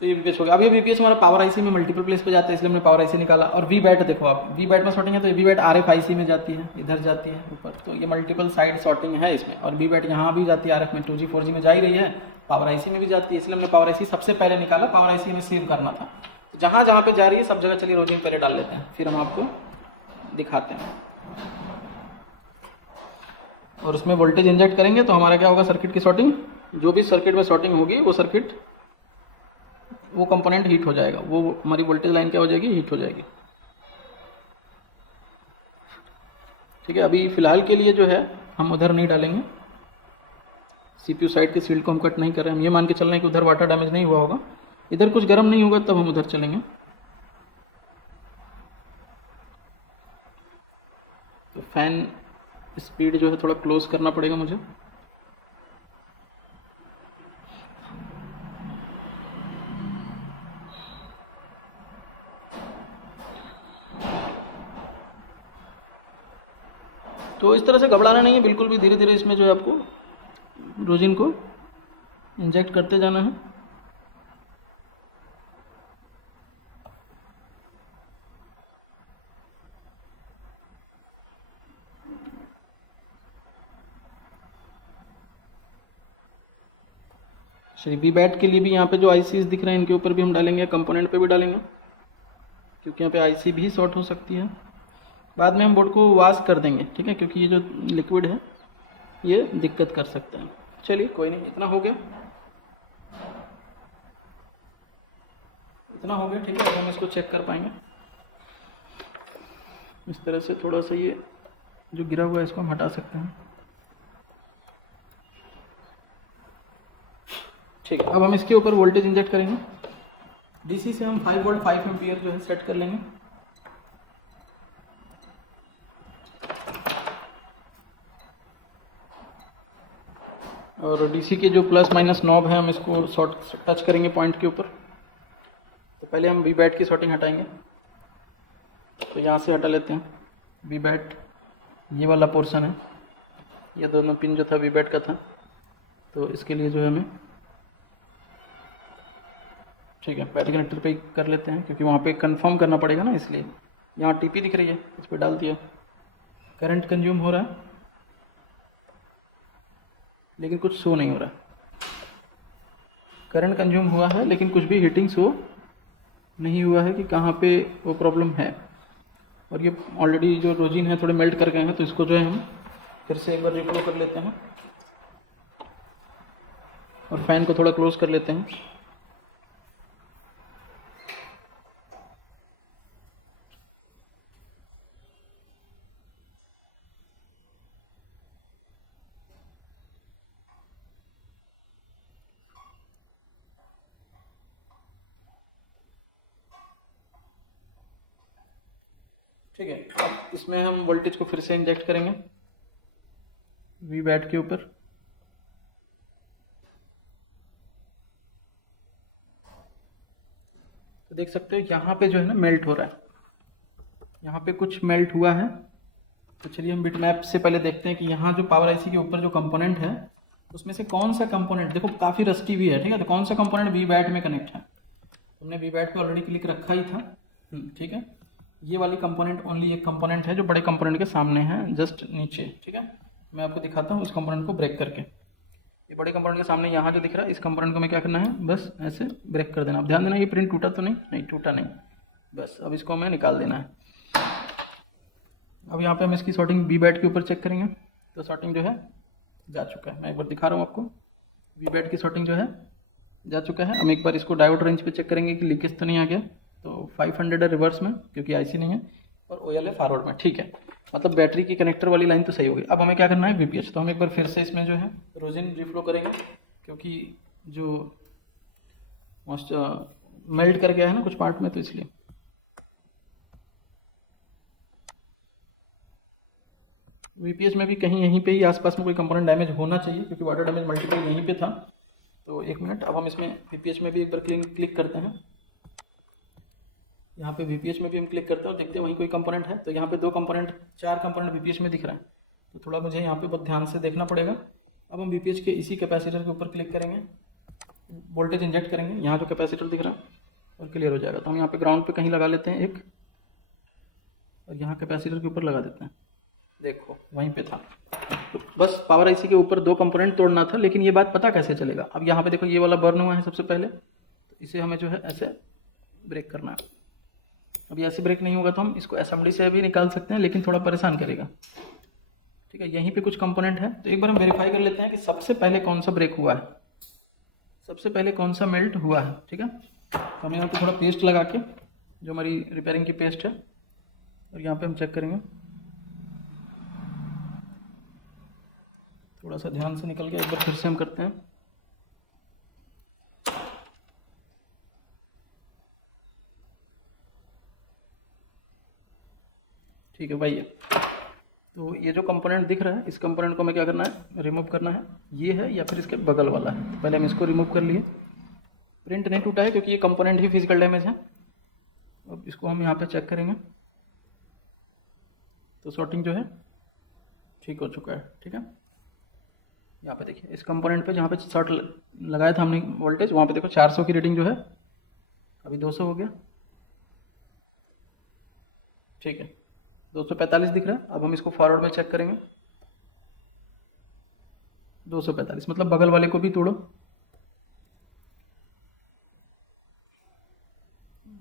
तो ये बीपीएच हो गया। अब ये बीपीएच हमारा पावर आईसी में मल्टीपल प्लेस पे जाता है, इसलिए हमने पावर आईसी निकाला। और वीबैट देखो आप, वीबैट में शॉर्टिंग है, तो ये वीबैट आरएफ आईसी में जाती है, इधर जाती है ऊपर, तो ये मल्टीपल साइड शॉर्टिंग है इसमें। और वीबैट यहाँ भी जाती है आरएफ में, 2G 4G में जा ही रही है, पावर आईसी में भी जाती है, इसलिए हमने पावर आईसी सबसे पहले निकाला। पावर आईसी में सेव करना था, तो जहाँ जहाँ पे जा रही है सब जगह चलिए रोजीन पहले डाल लेते हैं, फिर हम आपको दिखाते हैं। और उसमें वोल्टेज इंजेक्ट करेंगे तो हमारा क्या होगा, सर्किट की शॉर्टिंग, जो भी सर्किट में शॉर्टिंग होगी वो सर्किट, वो कंपोनेंट हीट हो जाएगा, वो हमारी वोल्टेज लाइन क्या हो जाएगी, हीट हो जाएगी। ठीक है, अभी फिलहाल के लिए जो है हम उधर नहीं डालेंगे, सीपीयू साइड के सील्ड को हम कट नहीं कर रहे हैं। हम ये मान के चल रहे हैं कि उधर वाटर डैमेज नहीं हुआ होगा, इधर कुछ गर्म नहीं होगा, तब हम उधर चलेंगे। तो फैन स्पीड जो है थोड़ा क्लोज करना पड़ेगा मुझे। तो इस तरह से घबराना नहीं है बिल्कुल भी, धीरे धीरे इसमें जो है आपको रोजीन को इंजेक्ट करते जाना है। चलिए वीबैट के लिए भी यहाँ पे जो आईसीज दिख रहे हैं इनके ऊपर भी हम डालेंगे, कंपोनेंट पे भी डालेंगे, क्योंकि यहाँ पे आईसी भी शॉर्ट हो सकती है। बाद में हम बोर्ड को वॉश कर देंगे। ठीक है, क्योंकि ये जो लिक्विड है ये दिक्कत कर सकता है। चलिए कोई नहीं, इतना हो गया, इतना हो गया। ठीक है, अब हम इसको चेक कर पाएंगे इस तरह से। थोड़ा सा ये जो गिरा हुआ है इसको हम हटा सकते हैं। ठीक है, अब हम इसके ऊपर वोल्टेज इंजेक्ट करेंगे। डीसी से हम 5 वोल्ट 5 एम्पियर जो है सेट कर लेंगे। और डीसी के जो प्लस माइनस नॉब है हम इसको शॉर्ट टच करेंगे पॉइंट के ऊपर। तो पहले हम वीबैट की शॉर्टिंग हटाएंगे, तो यहाँ से हटा लेते हैं वीबैट, ये वाला पोर्शन है, ये दोनों पिन जो था वीबैट का था, तो इसके लिए जो है हमें, ठीक है, बैटरी कनेक्टर पे कर लेते हैं, क्योंकि वहाँ पे कंफर्म करना पड़ेगा ना, इसलिए। यहाँ टीपी दिख रही है, इस पर डाल दिया। करंट कंज्यूम हो रहा है लेकिन कुछ शो नहीं हो रहा। करंट कंज्यूम हुआ है लेकिन कुछ भी हीटिंग शो नहीं हुआ है कि कहाँ पे वो प्रॉब्लम है। और ये ऑलरेडी जो रोजिन है थोड़े मेल्ट कर गए हैं, तो इसको जो है हम फिर से एक बार रिफ्लो कर लेते हैं और फैन को थोड़ा क्लोज कर लेते हैं। ठीक है, अब इसमें हम वोल्टेज को फिर से इंजेक्ट करेंगे वी बैट के ऊपर। तो देख सकते हो यहाँ पे जो है ना मेल्ट हो रहा है, यहाँ पे कुछ मेल्ट हुआ है। तो चलिए हम बिटमैप से पहले देखते हैं कि यहाँ जो पावर आईसी के ऊपर जो कंपोनेंट है उसमें से कौन सा कंपोनेंट, देखो काफ़ी रस्टी भी है, ठीक है, तो कौन सा कंपोनेंट वी बैट में कनेक्ट है। हमने वी बैट पे ऑलरेडी क्लिक रखा ही था, ठीक है। ये वाली कंपोनेंट ओनली एक कंपोनेंट है जो बड़े कंपोनेंट के सामने है, जस्ट नीचे, ठीक है। मैं आपको दिखाता हूँ उस कंपोनेंट को ब्रेक करके। ये बड़े कंपोनेंट के सामने यहाँ जो दिख रहा है, इस कंपोनेंट को मैं क्या करना है, बस ऐसे ब्रेक कर देना। अब ध्यान देना ये प्रिंट टूटा तो नहीं टूटा नहीं, बस अब इसको हमें निकाल देना है। अब यहाँ पे हम इसकी शॉर्टिंग वी बैट के ऊपर चेक करेंगे, तो शॉर्टिंग जो है जा चुका है। मैं एक बार दिखा रहा हूँ आपको, वी बैट की शॉर्टिंग जो है जा चुका है। हम एक बार इसको डायोड रेंज पे चेक करेंगे कि लीकेज तो नहीं आ गया। तो 500 है रिवर्स में क्योंकि आईसी नहीं है, और ओएल है फॉरवर्ड में, ठीक है, मतलब बैटरी की कनेक्टर वाली लाइन तो सही होगी। अब हमें क्या करना है, वीपीएच। तो हम एक बार फिर से इसमें जो है रोजिन रिफ्लो करेंगे, क्योंकि जो मेल्ट कर गया है ना कुछ पार्ट में, तो इसलिए। वीपीएच में भी कहीं यहीं पे ही आसपास में कोई कंपोनेंट डैमेज होना चाहिए, क्योंकि वाटर डैमेज मल्टीपल यहीं पे था। तो एक मिनट, अब हम इसमें वीपीएच में भी एक बार क्लिक करते हैं। यहाँ पे वीपीएच में भी हम क्लिक करते हैं और देखते हैं वहीं कोई कंपोनेंट है। तो यहाँ पे 4 कंपोनेंट वीपीएच में दिख रहा है, तो थोड़ा मुझे यहाँ पे बहुत ध्यान से देखना पड़ेगा। अब हम वीपीएच के इसी कैपेसिटर के ऊपर क्लिक करेंगे, वोल्टेज इंजेक्ट करेंगे, यहाँ जो कैपेसिटर दिख रहा है, और क्लियर हो जाएगा। तो हम यहाँ पे ग्राउंड पे कहीं लगा लेते हैं एक, और यहाँ कैपेसिटर के ऊपर लगा देते हैं। देखो वहीं पे था। तो बस पावर आईसी के ऊपर 2 कंपोनेंट तोड़ना था, लेकिन ये बात पता कैसे चलेगा। अब यहाँ पे देखो ये वाला बर्न हुआ है सबसे पहले, तो इसे हमें जो है ऐसे ब्रेक करना है। अब ऐसे ब्रेक नहीं होगा तो हम इसको असेंबली से भी निकाल सकते हैं, लेकिन थोड़ा परेशान करेगा, ठीक है। यहीं पे कुछ कंपोनेंट है, तो एक बार हम वेरीफाई कर लेते हैं कि सबसे पहले कौन सा ब्रेक हुआ है, सबसे पहले कौन सा मेल्ट हुआ है, ठीक है। तो हम यहाँ पे थोड़ा पेस्ट लगा के, जो हमारी रिपेयरिंग की पेस्ट है, और यहाँ पे हम चेक करेंगे। थोड़ा सा ध्यान से निकल गया, एक बार फिर से हम करते हैं। ठीक है भाई, तो ये जो कंपोनेंट दिख रहा है, इस कंपोनेंट को हमें क्या करना है, रिमूव करना है। ये है या फिर इसके बगल वाला है, तो पहले हम इसको रिमूव कर लिए। प्रिंट नहीं टूटा है क्योंकि ये कंपोनेंट ही फिजिकल डैमेज है। अब इसको हम यहाँ पे चेक करेंगे, तो शॉर्टिंग जो है ठीक हो चुका है, ठीक है। यहाँ पे देखिए इस कंपोनेंट पे जहाँ पे शॉर्ट लगाया था हमने वोल्टेज, वहाँ पे देखो 400 की रीडिंग जो है अभी 200 हो गया, ठीक है। 245 दिख रहा है। अब हम इसको फॉरवर्ड में चेक करेंगे, 245, मतलब बगल वाले को भी तोड़ो।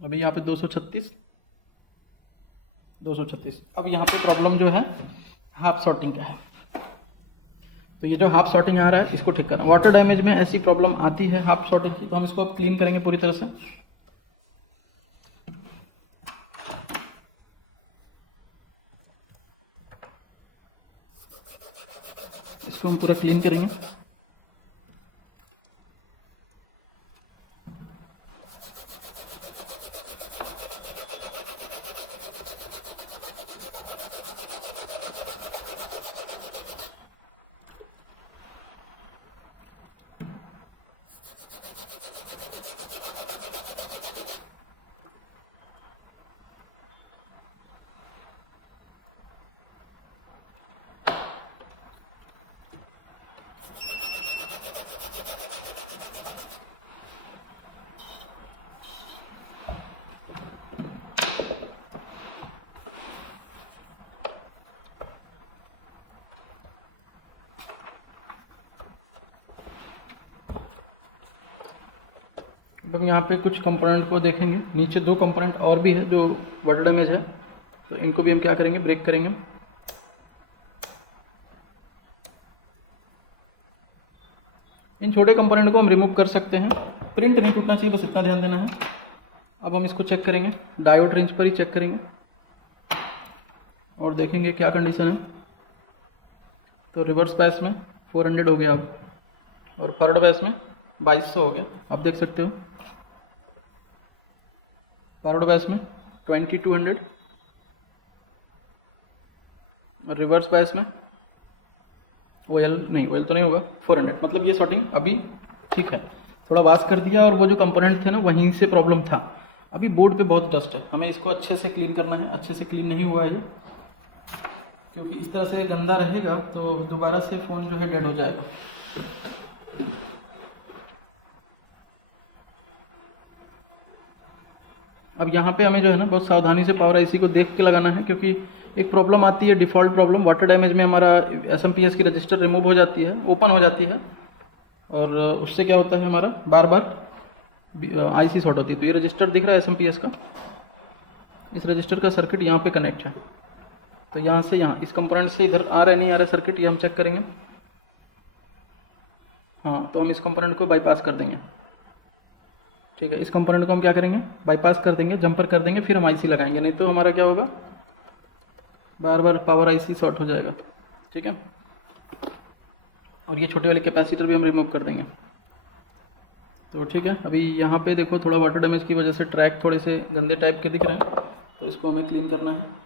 अभी यहाँ पे 236, 236। अब यहाँ पे प्रॉब्लम जो है हाफ शॉर्टिंग का है। तो ये जो हाफ शॉर्टिंग आ रहा है, इसको ठीक करना। वाटर डैमेज में ऐसी प्रॉब्लम आती है हाफ शॉर्टिंग की, तो हम इसको अब क्लीन करेंगे पूरी तरह से। इसको हम पूरा क्लीन करेंगे। अब यहाँ पे कुछ कंपोनेंट को देखेंगे, नीचे 2 कंपोनेंट और भी है जो वाटर डैमेज है, तो इनको भी हम क्या करेंगे, ब्रेक करेंगे। इन छोटे कंपोनेंट को हम रिमूव कर सकते हैं, प्रिंट नहीं टूटना चाहिए, बस इतना ध्यान देना है। अब हम इसको चेक करेंगे, डायोड रेंज पर ही चेक करेंगे और देखेंगे क्या कंडीशन है। तो रिवर्स बायस में 400 हो गया अब, और फॉरवर्ड बायस में 2200 हो गया। आप देख सकते हो फॉरवर्ड बायस में 2200 और रिवर्स बायस में OL तो नहीं होगा, 400। मतलब ये शॉर्टिंग अभी ठीक है, थोड़ा वाश कर दिया और वो जो कंपोनेंट थे ना वहीं से प्रॉब्लम था। अभी बोर्ड पे बहुत डस्ट है, हमें इसको अच्छे से क्लीन करना है। अच्छे से क्लीन नहीं हुआ है ये, क्योंकि इस तरह से गंदा रहेगा तो दोबारा से फ़ोन जो है डेड हो जाएगा। अब यहाँ पे हमें जो है ना बहुत सावधानी से पावर IC को देख के लगाना है, क्योंकि एक प्रॉब्लम आती है, डिफ़ॉल्ट प्रॉब्लम, वाटर डैमेज में हमारा SMPS की रजिस्टर रिमूव हो जाती है, ओपन हो जाती है, और उससे क्या होता है हमारा बार बार IC शॉर्ट होती है। तो ये रजिस्टर दिख रहा है SMPS का, इस रजिस्टर का सर्किट यहाँ पे कनेक्ट है। तो यहाँ से यहाँ इस कंपोनेंट से इधर आ रहा है नहीं आ रहा है सर्किट, ये हम चेक करेंगे। हाँ, तो हम इस कंपोनेंट को बाईपास कर देंगे। ठीक है, इस कंपोनेंट को हम क्या करेंगे, बाईपास कर देंगे, जंपर कर देंगे, फिर हम IC लगाएंगे, नहीं तो हमारा क्या होगा, बार बार पावर IC शॉर्ट हो जाएगा। ठीक है, और ये छोटे वाले कैपेसिटर भी हम रिमूव कर देंगे। तो ठीक है, अभी यहाँ पे देखो थोड़ा वाटर डैमेज की वजह से ट्रैक थोड़े से गंदे टाइप के दिख रहे हैं, तो इसको हमें क्लीन करना है।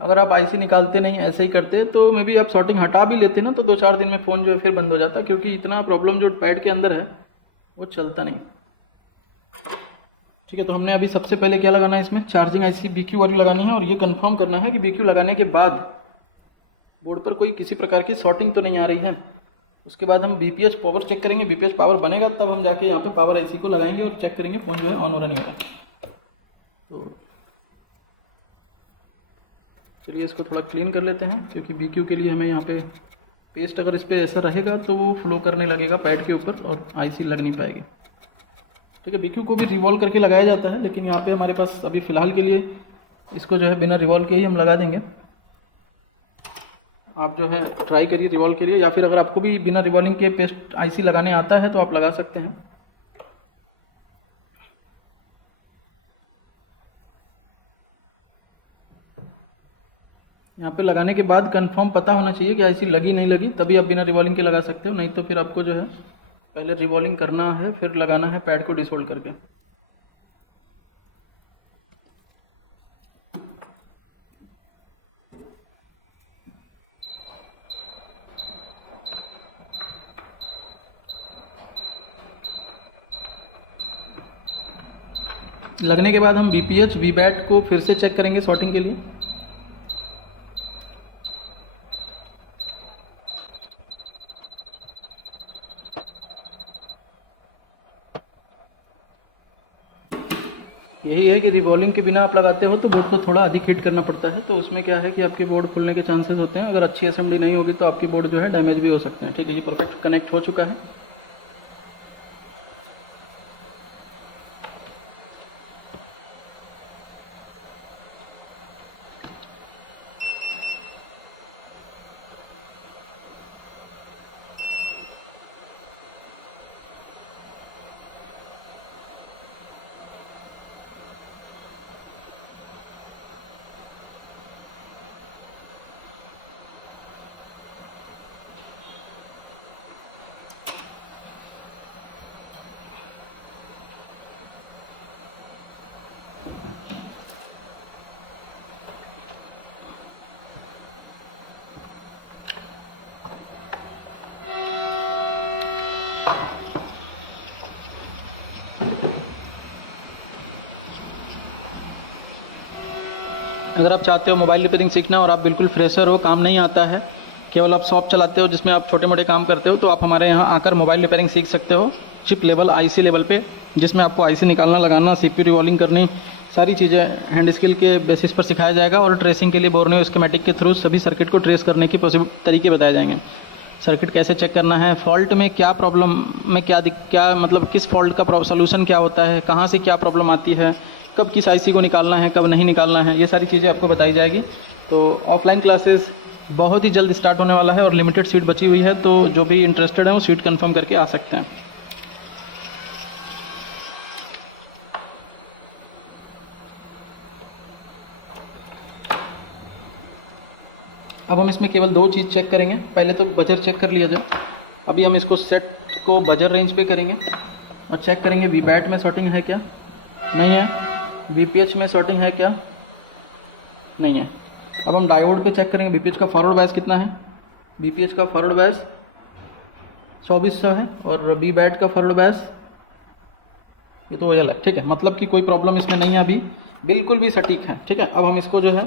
अगर आप IC निकालते नहीं, ऐसे ही करते, तो मे बी आप शॉर्टिंग हटा भी लेते ना, तो 2-4 दिन में फ़ोन जो है फिर बंद हो जाता, क्योंकि इतना प्रॉब्लम जो पैड के अंदर है वो चलता नहीं। ठीक है, तो हमने अभी सबसे पहले क्या लगाना है, इसमें चार्जिंग IC BQ वाली लगानी है, और ये कंफर्म करना है कि BQ लगाने के बाद बोर्ड पर कोई किसी प्रकार की शॉर्टिंग तो नहीं आ रही है। उसके बाद हम BPH पावर चेक करेंगे, BPH पावर बनेगा तब हम जाके यहाँ पे पावर IC को लगाएंगे और चेक करेंगे फ़ोन जो है ऑन हो रहा नहीं हो रहा। तो चलिए इसको थोड़ा क्लीन कर लेते हैं, क्योंकि BQ के लिए हमें यहाँ पे पेस्ट अगर इस पर ऐसा रहेगा तो वो फ्लो करने लगेगा पैड के ऊपर और IC लग नहीं पाएगी। ठीक है, BQ को भी रिवॉल्व करके लगाया जाता है, लेकिन यहाँ पे हमारे पास अभी फ़िलहाल के लिए इसको जो है बिना रिवॉल्व के ही हम लगा देंगे। आप जो है ट्राई करिए रिवॉल्व के लिए, या फिर अगर आपको भी बिना रिवॉल्विंग के पेस्ट IC लगाने आता है तो आप लगा सकते हैं। यहाँ पे लगाने के बाद कंफर्म पता होना चाहिए कि IC लगी नहीं लगी, तभी आप बिना रिवॉल्विंग के लगा सकते हो, नहीं तो फिर आपको जो है पहले रिवॉल्विंग करना है, फिर लगाना है पैड को डिसोल्ड करके। लगने के बाद हम BPH VBAT को फिर से चेक करेंगे शॉर्टिंग के लिए। यही है कि रिवॉल्विंग के बिना आप लगाते हो तो बोर्ड को थोड़ा अधिक हीट करना पड़ता है, तो उसमें क्या है कि आपके बोर्ड खुलने के चांसेस होते हैं। अगर अच्छी असेंबली नहीं होगी तो आपकी बोर्ड जो है डैमेज भी हो सकते हैं। ठीक है, ये परफेक्ट कनेक्ट हो चुका है। अगर आप चाहते हो मोबाइल रिपेयरिंग सीखना और आप बिल्कुल फ्रेशर हो, काम नहीं आता है, केवल आप शॉप चलाते हो जिसमें आप छोटे मोटे काम करते हो, तो आप हमारे यहाँ आकर मोबाइल रिपेयरिंग सीख सकते हो चिप लेवल IC लेवल पे, जिसमें आपको IC निकालना, लगाना, CPU रिवॉल्विंग करनी, सारी चीज़ें हैंड स्किल के बेसिस पर सिखाया जाएगा और ट्रेसिंग के लिए बोर्नियो स्कीमेटिक के थ्रू सभी सर्किट को ट्रेस करने के तरीके बताए जाएंगे। सर्किट कैसे चेक करना है, फॉल्ट में क्या प्रॉब्लम में क्या मतलब किस फॉल्ट का सोल्यूशन क्या होता है, कहाँ से क्या प्रॉब्लम आती है, कब किस आईसी को निकालना है, कब नहीं निकालना है, ये सारी चीज़ें आपको बताई जाएगी। तो ऑफलाइन क्लासेस बहुत ही जल्द स्टार्ट होने वाला है और लिमिटेड सीट बची हुई है, तो जो भी इंटरेस्टेड है वो सीट कंफर्म करके आ सकते हैं। अब हम इसमें केवल 2 चीज़ चेक करेंगे। पहले तो बजर चेक कर लिया जाए। अभी हम इसको सेट को बजर रेंज पे करेंगे और चेक करेंगे वीबैट में शॉर्टिंग है क्या, नहीं है, वीपीएच में शॉर्टिंग है क्या, नहीं है। अब हम डायोड पे चेक करेंगे वीपीएच का फॉरवर्ड बायस कितना है। वीपीएच का फॉरवर्ड बायस 2400 है और वीबैट का फॉरवर्ड बायस ये तो वही है, ठीक है। मतलब कि कोई प्रॉब्लम इसमें नहीं है, अभी बिल्कुल भी सटीक है, ठीक है। अब हम इसको जो है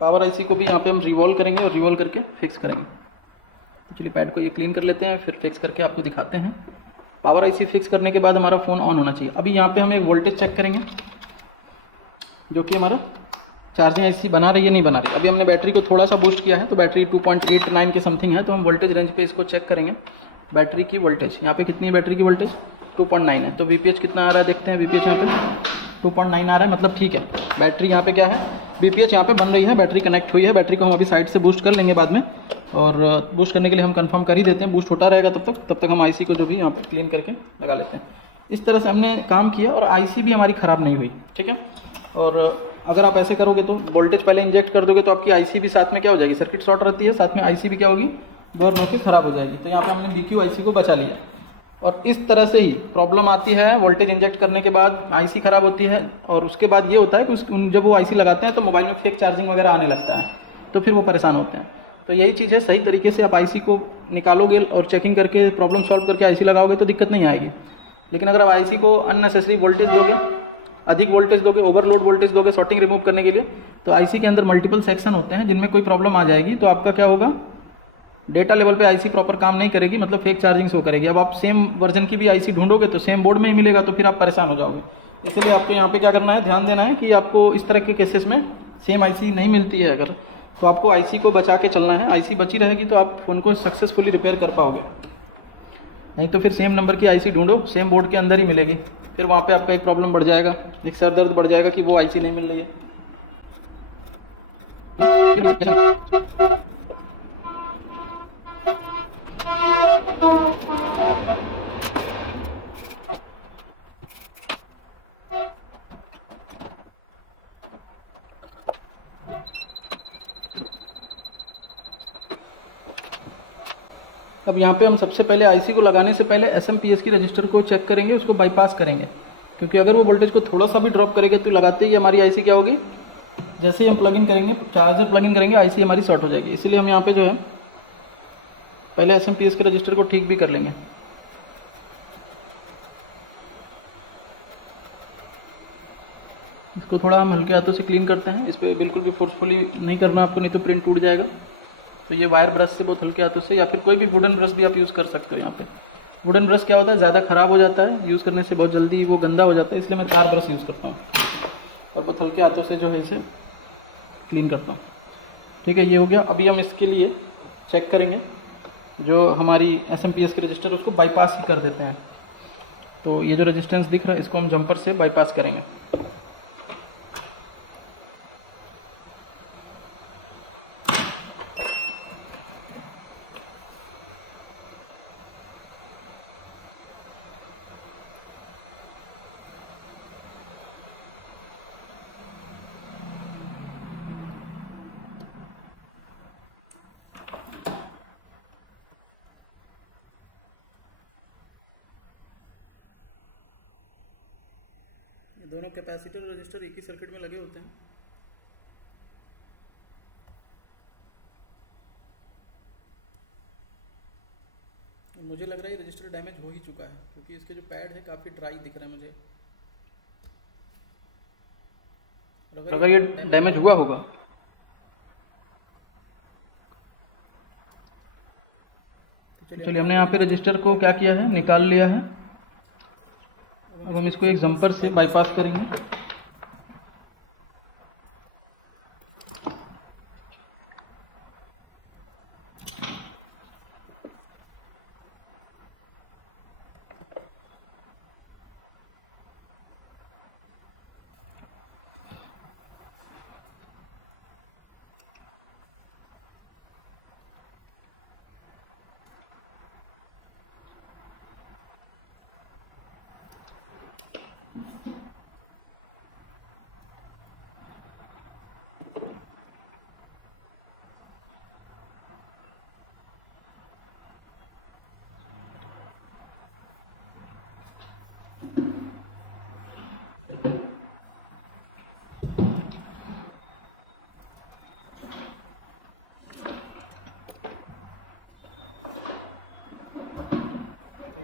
पावर आईसी को भी यहाँ पे हम रिवॉल्व करेंगे और रिवॉल्व करके फिक्स करेंगे। तो चलिए पैड को ये क्लीन कर लेते हैं, फिर फिक्स करके आपको दिखाते हैं। पावर आईसी फिक्स करने के बाद हमारा फ़ोन ऑन होना चाहिए। अभी यहाँ पे हम एक वोल्टेज चेक करेंगे जो कि हमारा चार्जिंग आईसी बना रही है नहीं बना रही। अभी हमने बैटरी को थोड़ा सा बूस्ट किया है तो बैटरी 2.89 के समथिंग है, तो हम वोल्टेज रेंज पे इसको चेक करेंगे। बैटरी की वोल्टेज यहाँ पे कितनी है, बैटरी की वोल्टेज 2.9 है। तो वीपीएच कितना आ रहा है देखते हैं। वीपीएच यहाँ पे 2.9 आ रहा है, मतलब ठीक है। बैटरी यहाँ पे क्या है, वीपीएच यहाँ पे बन रही है, बैटरी कनेक्ट हुई है। बैटरी को हम अभी साइड से बूस्ट कर लेंगे बाद में, और बूस्ट करने के लिए हम कंफर्म कर ही देते हैं। बूस्ट होता रहेगा तब तक हम आईसी को जो भी यहाँ पे क्लीन करके लगा लेते हैं। इस तरह से हमने काम किया और आईसी भी हमारी ख़राब नहीं हुई, ठीक है। और अगर आप ऐसे करोगे तो वोल्टेज पहले इंजेक्ट कर दोगे तो आपकी आईसी भी साथ में क्या हो जाएगी, सर्किट शॉर्ट रहती है, साथ में आईसी भी क्या होगी, बर्न होकर ख़राब हो जाएगी। तो यहाँ पे हमने बीक्यू आईसी को बचा लिया। और इस तरह से ही प्रॉब्लम आती है, वोल्टेज इंजेक्ट करने के बाद आईसी ख़राब होती है और उसके बाद ये होता है कि जब वो आईसी लगाते हैं तो मोबाइल में फेक चार्जिंग वगैरह आने लगता है, तो फिर वो परेशान होते हैं। तो यही चीज़ है, सही तरीके से आप आईसी को निकालोगे और चेकिंग करके प्रॉब्लम सॉल्व करके आईसी लगाओगे तो दिक्कत नहीं आएगी। लेकिन अगर आप आईसी को अननेसेसरी वोल्टेज दोगे, अधिक वोल्टेज दोगे, ओवरलोड वोल्टेज दोगे शॉर्टिंग रिमूव करने के लिए, तो आईसी के अंदर मल्टीपल सेक्शन होते हैं जिनमें कोई प्रॉब्लम आ जाएगी तो आपका क्या होगा, डेटा लेवल पे आईसी प्रॉपर काम नहीं करेगी, मतलब फेक चार्जिंग शो करेगी। अब आप सेम वर्जन की भी आईसी ढूंढोगे तो सेम बोर्ड में ही मिलेगा, तो फिर आप परेशान हो जाओगे। इसलिए आपको यहाँ पे क्या करना है, ध्यान देना है कि आपको इस तरह के केसेस में सेम आईसी नहीं मिलती है अगर, तो आपको आईसी को बचा के चलना है। आईसी बची रहेगी तो आप फ़ोन को सक्सेसफुली रिपेयर कर पाओगे, नहीं तो फिर सेम नंबर की आईसी ढूंढो, सेम बोर्ड के अंदर ही मिलेगी, फिर वहाँ पे आपका एक प्रॉब्लम बढ़ जाएगा, एक सर दर्द बढ़ जाएगा कि वो आईसी नहीं मिल रही है। अब यहाँ पे हम सबसे पहले आईसी को लगाने से पहले एसएमपीएस की रजिस्टर को चेक करेंगे, उसको बाईपास करेंगे, क्योंकि अगर वो वोल्टेज को थोड़ा सा भी ड्रॉप करेंगे तो लगाते ही हमारी आईसी क्या होगी, जैसे ही हम प्लग इन करेंगे, चार्जर प्लग इन करेंगे, आईसी हमारी शॉर्ट हो जाएगी। इसीलिए हम यहाँ पे जो है पहले एसएमपीएस के रजिस्टर को ठीक भी कर लेंगे। इसको थोड़ा हम हल्के हाथों से क्लीन करते हैं, इस पर बिल्कुल भी फोर्सफुली नहीं करना आपको, नहीं तो प्रिंट टूट जाएगा। तो ये वायर ब्रश से बहुत हल्के हाथों से, या फिर कोई भी वुडन ब्रश भी आप यूज़ कर सकते हो। यहाँ पे वुडन ब्रश क्या होता है, ज़्यादा ख़राब हो जाता है, यूज़ करने से बहुत जल्दी वो गंदा हो जाता है, इसलिए मैं तार ब्रश यूज़ करता हूँ और बहुत हल्के हाथों से जो है इसे क्लीन करता हूँ। ठीक है, ये हो गया। अभी हम इसके लिए चेक करेंगे जो हमारी एसएमपीएस की रजिस्टर, उसको बाईपास ही कर देते हैं। तो ये जो रेजिस्टेंस दिख रहा है इसको हम जंपर से बाईपास करेंगे। दोनों कैपेसिटर और रजिस्टर एक ही सर्किट में लगे होते हैं। मुझे लग रहा है ये रजिस्टर डैमेज हो ही चुका है, क्योंकि इसके जो पैड है काफ़ी ड्राई दिख रहा है मुझे। अगर ये डैमेज हुआ होगा तो चलिए हमने यहाँ पे रजिस्टर को क्या किया है, निकाल लिया है। अब हम इसको एक जंपर से बाईपास करेंगे।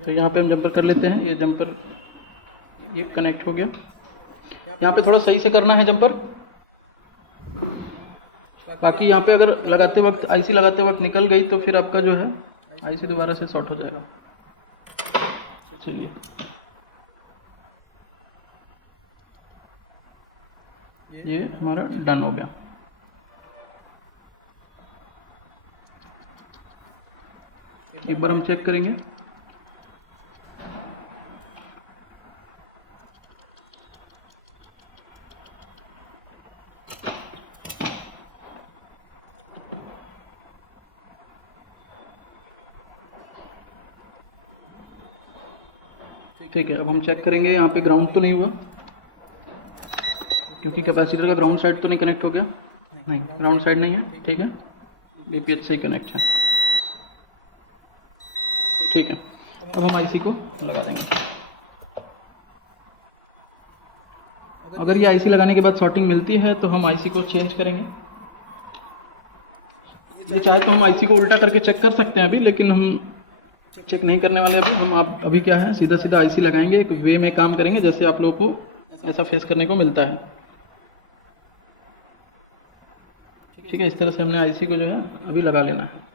तो यहाँ पे हम जंपर कर लेते हैं। ये जंपर ये कनेक्ट हो गया। यहाँ पे थोड़ा सही से करना है जंपर, बाकी यहाँ पे अगर लगाते वक्त आईसी लगाते वक्त निकल गई तो फिर आपका जो है आईसी दोबारा से शॉर्ट हो जाएगा। चलिए ये हमारा डन हो गया। एक बार हम चेक करेंगे। ठीक है, अब हम चेक करेंगे। यहाँ पे ग्राउंड तो नहीं हुआ, क्योंकि कैपेसिटर का ग्राउंड साइड तो नहीं कनेक्ट हो गया। नहीं, ग्राउंड साइड नहीं है। ठीक है, बीपीएच से ही कनेक्ट है। ठीक है, अब हम आईसी को लगा देंगे। अगर ये आईसी लगाने के बाद शॉर्टिंग मिलती है तो हम आईसी को चेंज करेंगे। ये चाहे तो हम आईसी को उल्टा करके चेक कर सकते हैं अभी, लेकिन हम चेक नहीं करने वाले अभी। हम आप अभी क्या है, सीधा सीधा आईसी लगाएंगे, एक वे में काम करेंगे जैसे आप लोगों को ऐसा फेस करने को मिलता है। ठीक है, इस तरह से हमने आईसी को जो है अभी लगा लेना है।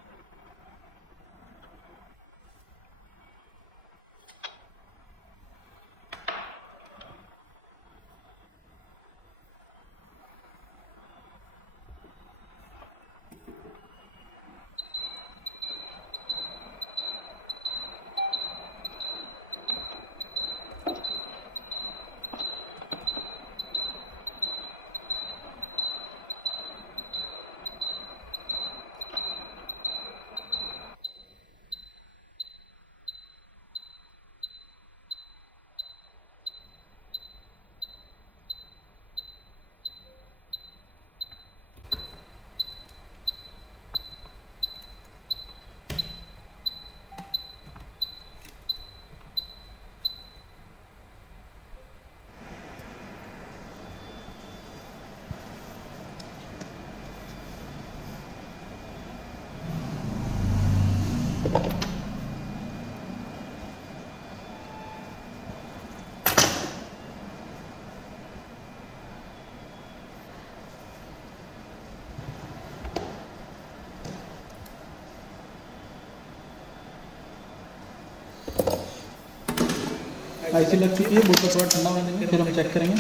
आईसी लग चुकी है, बोतल थोड़ा ठंडा होने देंगे, फिर हम चेक करेंगे।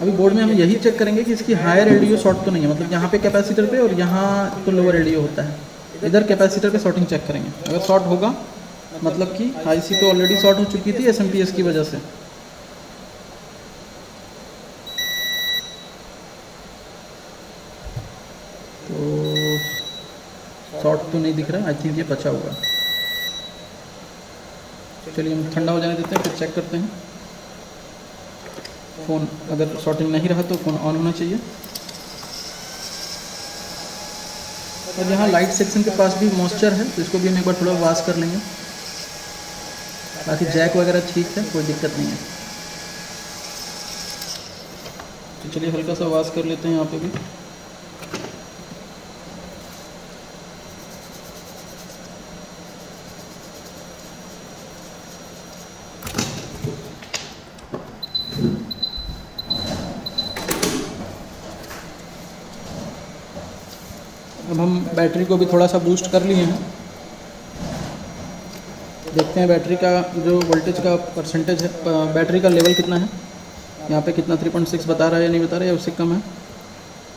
अभी बोर्ड में हम यही चेक करेंगे कि इसकी हायर एलडीओ शॉर्ट तो नहीं है, मतलब यहाँ पे कैपेसिटर पे और यहाँ तो लोअर एलडीओ होता है। इधर कैपेसिटर पे शॉर्टिंग चेक करेंगे। अगर शॉर्ट होगा मतलब कि आईसी तो ऑलरेडी शॉर्ट हो चुकी थी एसएमपीएस की वजह से। तो शॉर्ट तो नहीं दिख रहा, आई थिंक ये बचा हुआ। चलिए हम ठंडा हो जाने देते हैं, फिर चेक करते हैं। फ़ोन अगर शॉर्टिंग नहीं रहा तो फ़ोन ऑन होना चाहिए। और यहाँ लाइट सेक्शन के पास भी मॉइस्चर है, तो इसको भी हम एक बार थोड़ा वॉश कर लेंगे। बाकी जैक वगैरह ठीक है, कोई दिक्कत नहीं है। तो चलिए हल्का सा वॉश कर लेते हैं यहाँ पे भी। अब हम बैटरी को भी थोड़ा सा बूस्ट कर लिए हैं। देखते हैं बैटरी का जो वोल्टेज का परसेंटेज है, बैटरी का लेवल कितना है। यहाँ पे कितना 3.6 बता रहा है या नहीं बता रहा है, या उससे कम है।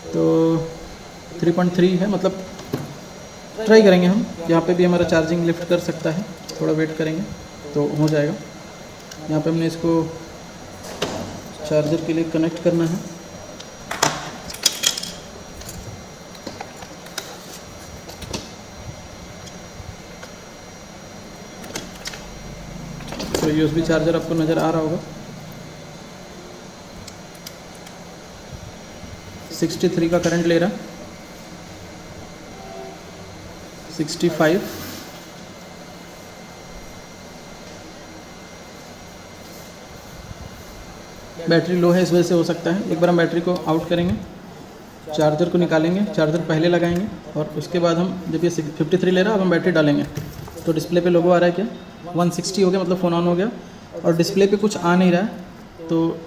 तो 3.3 है, मतलब ट्राई करेंगे हम। यहाँ पे भी हमारा चार्जिंग लिफ्ट कर सकता है, थोड़ा वेट करेंगे तो हो जाएगा। यहाँ पे हमने इसको चार्जर के लिए कनेक्ट करना है। तो यूएसबी चार्जर आपको नज़र आ रहा होगा। 63 का करंट ले रहा, 65, बैटरी लो है इस वजह से हो सकता है। एक बार हम बैटरी को आउट करेंगे, चार्जर को निकालेंगे, चार्जर पहले लगाएंगे और उसके बाद हम जब ये 53 ले रहा है अब हम बैटरी डालेंगे तो डिस्प्ले पे लोगो आ रहा है क्या 160 हो गया, मतलब फ़ोन ऑन हो गया और डिस्प्ले पे कुछ आ नहीं रहा है। तो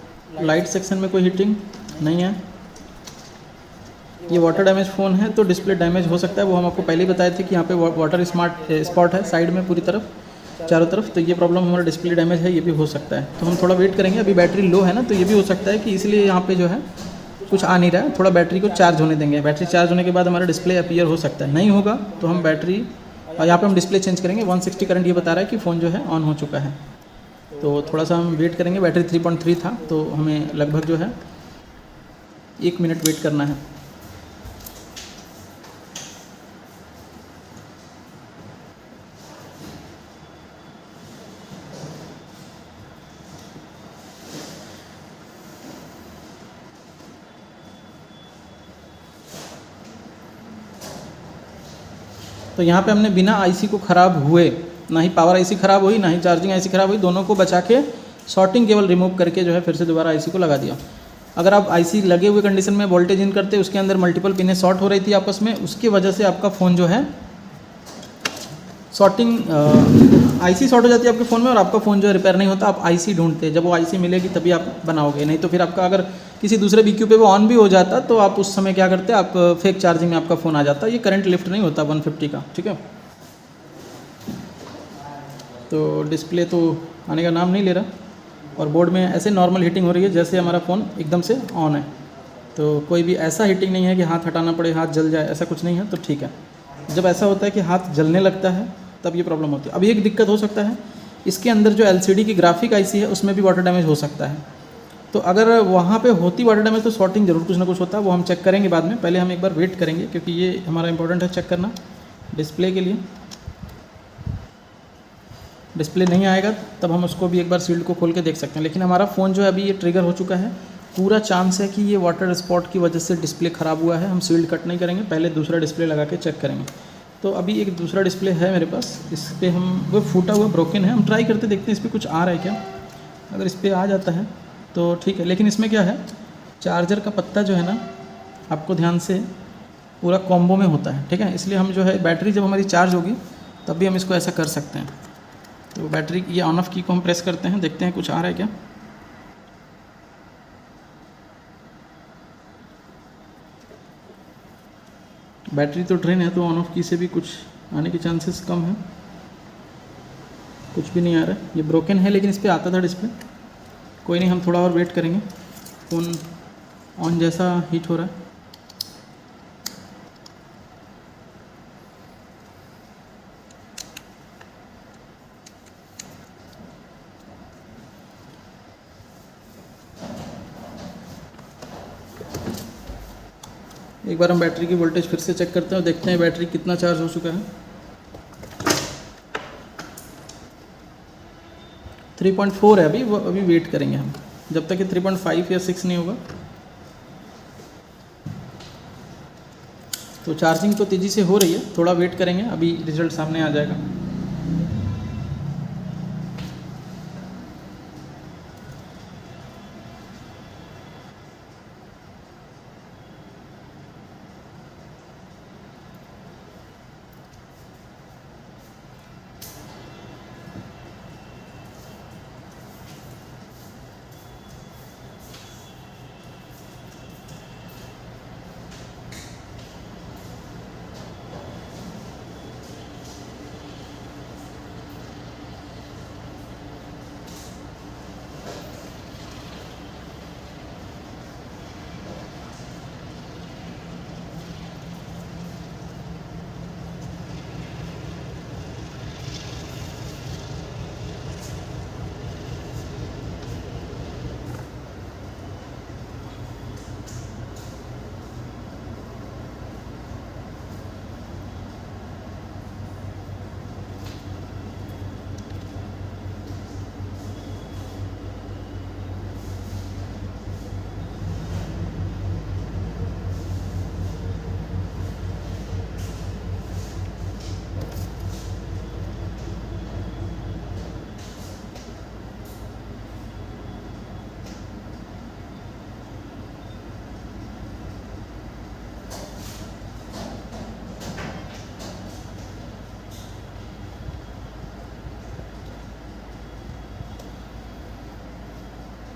लाइट सेक्शन में कोई हीटिंग नहीं है। ये वाटर डैमेज फ़ोन है तो डिस्प्ले डैमेज हो सकता है, वो हम आपको पहले ही बताए थे कि यहाँ पे वाटर स्पॉट है साइड में पूरी तरफ, चारों तरफ। तो ये प्रॉब्लम हमारा डिस्प्ले डैमेज है, ये भी हो सकता है। तो हम थोड़ा वेट करेंगे, अभी बैटरी लो है ना, तो ये भी हो सकता है कि इसलिए यहाँ पे जो है कुछ आ नहीं रहा है। थोड़ा बैटरी को चार्ज होने देंगे, बैटरी चार्ज होने के बाद हमारा डिस्प्ले अपीयर हो सकता है। नहीं होगा तो हम बैटरी यहाँ पे हम डिस्प्ले चेंज करेंगे। 160 करंट ये बता रहा है कि फ़ोन जो है ऑन हो चुका है। तो थोड़ा सा हम वेट करेंगे। बैटरी 3.3 था तो हमें लगभग जो है 1 मिनट वेट करना है। तो यहाँ पे हमने बिना आईसी को ख़राब हुए, ना ही पावर आईसी ख़राब हुई ना ही चार्जिंग आईसी ख़राब हुई, दोनों को बचा के शॉर्टिंग केबल रिमूव करके जो है फिर से दोबारा आईसी को लगा दिया। अगर आप आईसी लगे हुए कंडीशन में वोल्टेज इन करते, उसके अंदर मल्टीपल पिनें शॉर्ट हो रही थी आपस में, उसकी वजह से आपका फ़ोन जो है आईसी शॉर्ट हो जाती है आपके फ़ोन में और आपका फ़ोन जो है रिपेयर नहीं होता। आप आईसी ढूंढते हैं, जब वो आईसी मिलेगी तभी आप बनाओगे, नहीं तो फिर आपका अगर किसी दूसरे बीक्यू पे वो ऑन भी हो जाता तो आप उस समय क्या करते, आप फेक चार्जिंग में आपका फ़ोन आ जाता। ये करंट लिफ्ट नहीं होता 150 का, ठीक है। तो डिस्प्ले तो आने का नाम नहीं ले रहा और बोर्ड में ऐसे नॉर्मल हीटिंग हो रही है जैसे हमारा फ़ोन एकदम से ऑन है। तो कोई भी ऐसा हीटिंग नहीं है कि हाथ हटाना पड़े, हाथ जल जाए, ऐसा कुछ नहीं है। तो ठीक है, जब ऐसा होता है कि हाथ जलने लगता है तब ये प्रॉब्लम होती है। अभी एक दिक्कत हो सकता है, इसके अंदर जो LCD की ग्राफिक आईसी है उसमें भी वाटर डैमेज हो सकता है। तो अगर वहाँ पे होती वाटर डैमेज तो शॉर्टिंग जरूर कुछ ना कुछ होता है, वो हम चेक करेंगे बाद में। पहले हम एक बार वेट करेंगे क्योंकि ये हमारा इंपॉर्टेंट है चेक करना डिस्प्ले के लिए। डिस्प्ले नहीं आएगा तब हम उसको भी एक बार सील्ड को खोल के देख सकते हैं। लेकिन हमारा फ़ोन जो है अभी ये ट्रिगर हो चुका है, पूरा चांस है कि ये वाटर स्पॉट की वजह से डिस्प्ले ख़राब हुआ है। हम सील्ड कट नहीं करेंगे, पहले दूसरा डिस्प्ले लगा के चेक करेंगे। तो अभी एक दूसरा डिस्प्ले है मेरे पास, इस पर हम वो फूटा हुआ ब्रोकन है, हम ट्राई करते देखते हैं इस पर कुछ आ रहा है क्या। अगर इस पर आ जाता है तो ठीक है, लेकिन इसमें क्या है, चार्जर का पत्ता जो है ना, आपको ध्यान से पूरा कॉम्बो में होता है, ठीक है। इसलिए हम जो है बैटरी जब हमारी चार्ज होगी तब भी हम इसको ऐसा कर सकते हैं। तो बैटरी ये ऑन ऑफ की को हम प्रेस करते हैं, देखते हैं कुछ आ रहा है क्या। बैटरी तो ड्रेन है तो ऑन ऑफ की से भी कुछ आने के चांसेस कम है। कुछ भी नहीं आ रहा है, ये ब्रोकन है लेकिन इस पर आता था डिस्प्ले। कोई नहीं, हम थोड़ा और वेट करेंगे। फ़ोन ऑन जैसा हीट हो रहा है। एक बार हम बैटरी की वोल्टेज फिर से चेक करते हैं और देखते हैं बैटरी कितना चार्ज हो चुका है। 3.4 है अभी, वो अभी वेट करेंगे हम जब तक कि 3.5 या 6 नहीं होगा। तो चार्जिंग तो तेज़ी से हो रही है, थोड़ा वेट करेंगे, अभी रिजल्ट सामने आ जाएगा।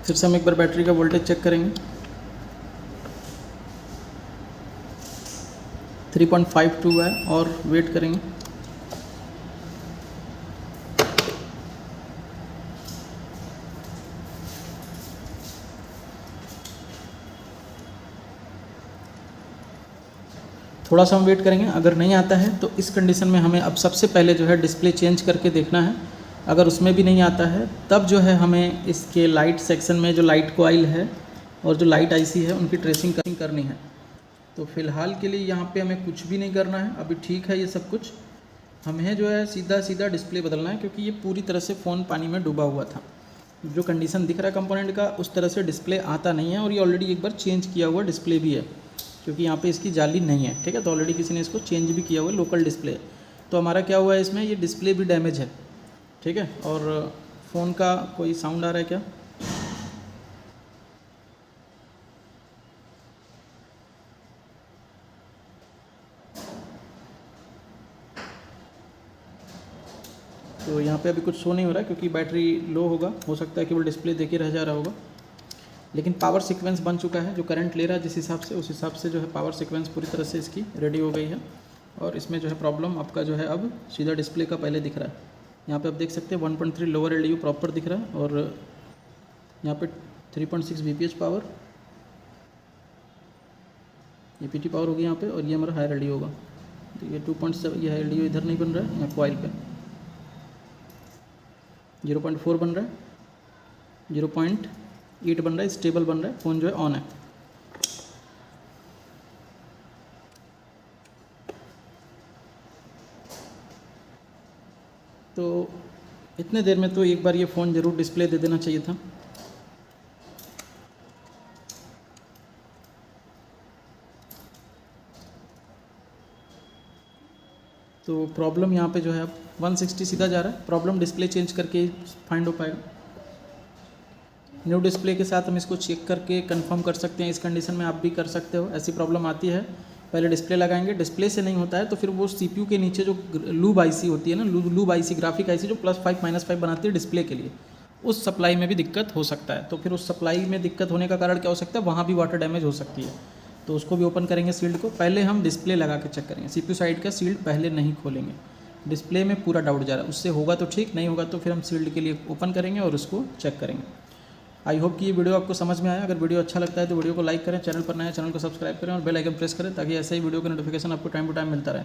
फिर से हम एक बार बैटरी का वोल्टेज चेक करेंगे। 3.52 है और वेट करेंगे। थोड़ा सा हम वेट करेंगे, अगर नहीं आता है तो इस कंडीशन में हमें अब सबसे पहले जो है डिस्प्ले चेंज करके देखना है। अगर उसमें भी नहीं आता है तब जो है हमें इसके लाइट सेक्शन में जो लाइट कॉइल है और जो लाइट आईसी है उनकी ट्रेसिंग करनी है। तो फ़िलहाल के लिए यहाँ पे हमें कुछ भी नहीं करना है, अभी ठीक है ये सब कुछ। हमें जो है सीधा डिस्प्ले बदलना है, क्योंकि ये पूरी तरह से फ़ोन पानी में डूबा हुआ था। जो कंडीशन दिख रहा है कंपोनेंट का उस तरह से डिस्प्ले आता नहीं है, और ये ऑलरेडी एक बार चेंज किया हुआ डिस्प्ले भी है, क्योंकि यहाँ पे इसकी जाली नहीं है, ठीक है। तो ऑलरेडी किसी ने इसको चेंज भी किया हुआ है, लोकल डिस्प्ले। तो हमारा क्या हुआ है इसमें, ये डिस्प्ले भी डैमेज है, ठीक है। और फ़ोन का कोई साउंड आ रहा है क्या? तो यहाँ पे अभी कुछ शो नहीं हो रहा है, क्योंकि बैटरी लो होगा, हो सकता है केवल डिस्प्ले देखे रह जा रहा होगा। लेकिन पावर सीक्वेंस बन चुका है, जो करंट ले रहा है जिस हिसाब से, उस हिसाब से जो है पावर सीक्वेंस पूरी तरह से इसकी रेडी हो गई है। और इसमें जो है प्रॉब्लम आपका जो है अब सीधा डिस्प्ले का पहले दिख रहा है। यहाँ पे आप देख सकते हैं 1.3 लोअर एलडीयू प्रॉपर दिख रहा है, और यहाँ पे 3.6 bph पावर, ये पीटी पावर होगी यहाँ पे, और ये हमारा हायर एलडीयू होगा। तो ये 2.7, ये हायर एलडीयू इधर नहीं बन रहा है, यहाँ कॉइल पे 0.4 बन रहा है, 0.8 बन रहा है, स्टेबल बन रहा है, फ़ोन जो है ऑन है। तो इतने देर में तो एक बार ये फ़ोन ज़रूर डिस्प्ले दे देना चाहिए था। तो प्रॉब्लम यहाँ पे जो है अब 160 सीधा जा रहा है, प्रॉब्लम डिस्प्ले चेंज करके फाइंड हो पाएगा। न्यू डिस्प्ले के साथ हम इसको चेक करके कंफर्म कर सकते हैं। इस कंडीशन में आप भी कर सकते हो, ऐसी प्रॉब्लम आती है। पहले डिस्प्ले लगाएंगे, डिस्प्ले से नहीं होता है तो फिर वो सीपीयू के नीचे जो लूब आईसी होती है ना, लूब आईसी, ग्राफिक आईसी, जो +5 -5 बनाती है डिस्प्ले के लिए, उस सप्लाई में भी दिक्कत हो सकता है। तो फिर उस सप्लाई में दिक्कत होने का कारण क्या हो सकता है, वहाँ भी वाटर डैमेज हो सकती है। तो उसको भी ओपन करेंगे सील्ड को, पहले हम डिस्प्ले लगा के चेक करेंगे। सीपीयू साइड का सील्ड पहले नहीं खोलेंगे, डिस्प्ले में पूरा डाउट जा रहा है, उससे होगा तो ठीक, नहीं होगा तो फिर हम सील्ड के लिए ओपन करेंगे और उसको चेक करेंगे। आई होप कि ये वीडियो आपको समझ में आया। अगर वीडियो अच्छा लगता है तो वीडियो को लाइक करें, चैनल पर नए चैनल को सब्सक्राइब करें और बेल आइकन प्रेस करें, ताकि ऐसे ही वीडियो का नोटिफिकेशन आपको टाइम टू टाइम मिलता रहे।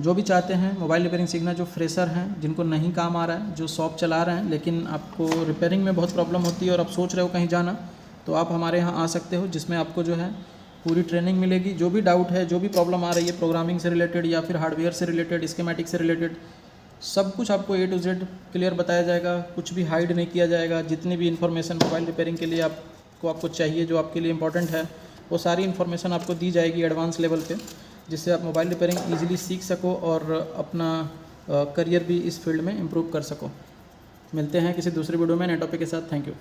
जो भी चाहते हैं मोबाइल रिपेयरिंग सीखना, जो फ्रेशर हैं, जिनको नहीं काम आ रहा है, जो शॉप चला रहे हैं लेकिन आपको रिपेयरिंग में बहुत प्रॉब्लम होती है और आप सोच रहे हो कहीं जाना, तो आप हमारे यहाँ आ सकते हो, जिसमें आपको जो है पूरी ट्रेनिंग मिलेगी। जो भी डाउट है, जो भी प्रॉब्लम आ रही है प्रोग्रामिंग से रिलेटेड या फिर हार्डवेयर से रिलेटेड, स्कीमेटिक से रिलेटेड, सब कुछ आपको A to Z क्लियर बताया जाएगा, कुछ भी हाइड नहीं किया जाएगा। जितनी भी इन्फॉर्मेशन मोबाइल रिपेयरिंग के लिए आपको चाहिए, जो आपके लिए इंपॉर्टेंट है, वो सारी इन्फॉर्मेशन आपको दी जाएगी एडवांस लेवल पे, जिससे आप मोबाइल रिपेयरिंग ईजिली सीख सको और अपना करियर भी इस फील्ड में इम्प्रूव कर सको। मिलते हैं किसी दूसरे वीडियो में नए टॉपिक के साथ। Thank you.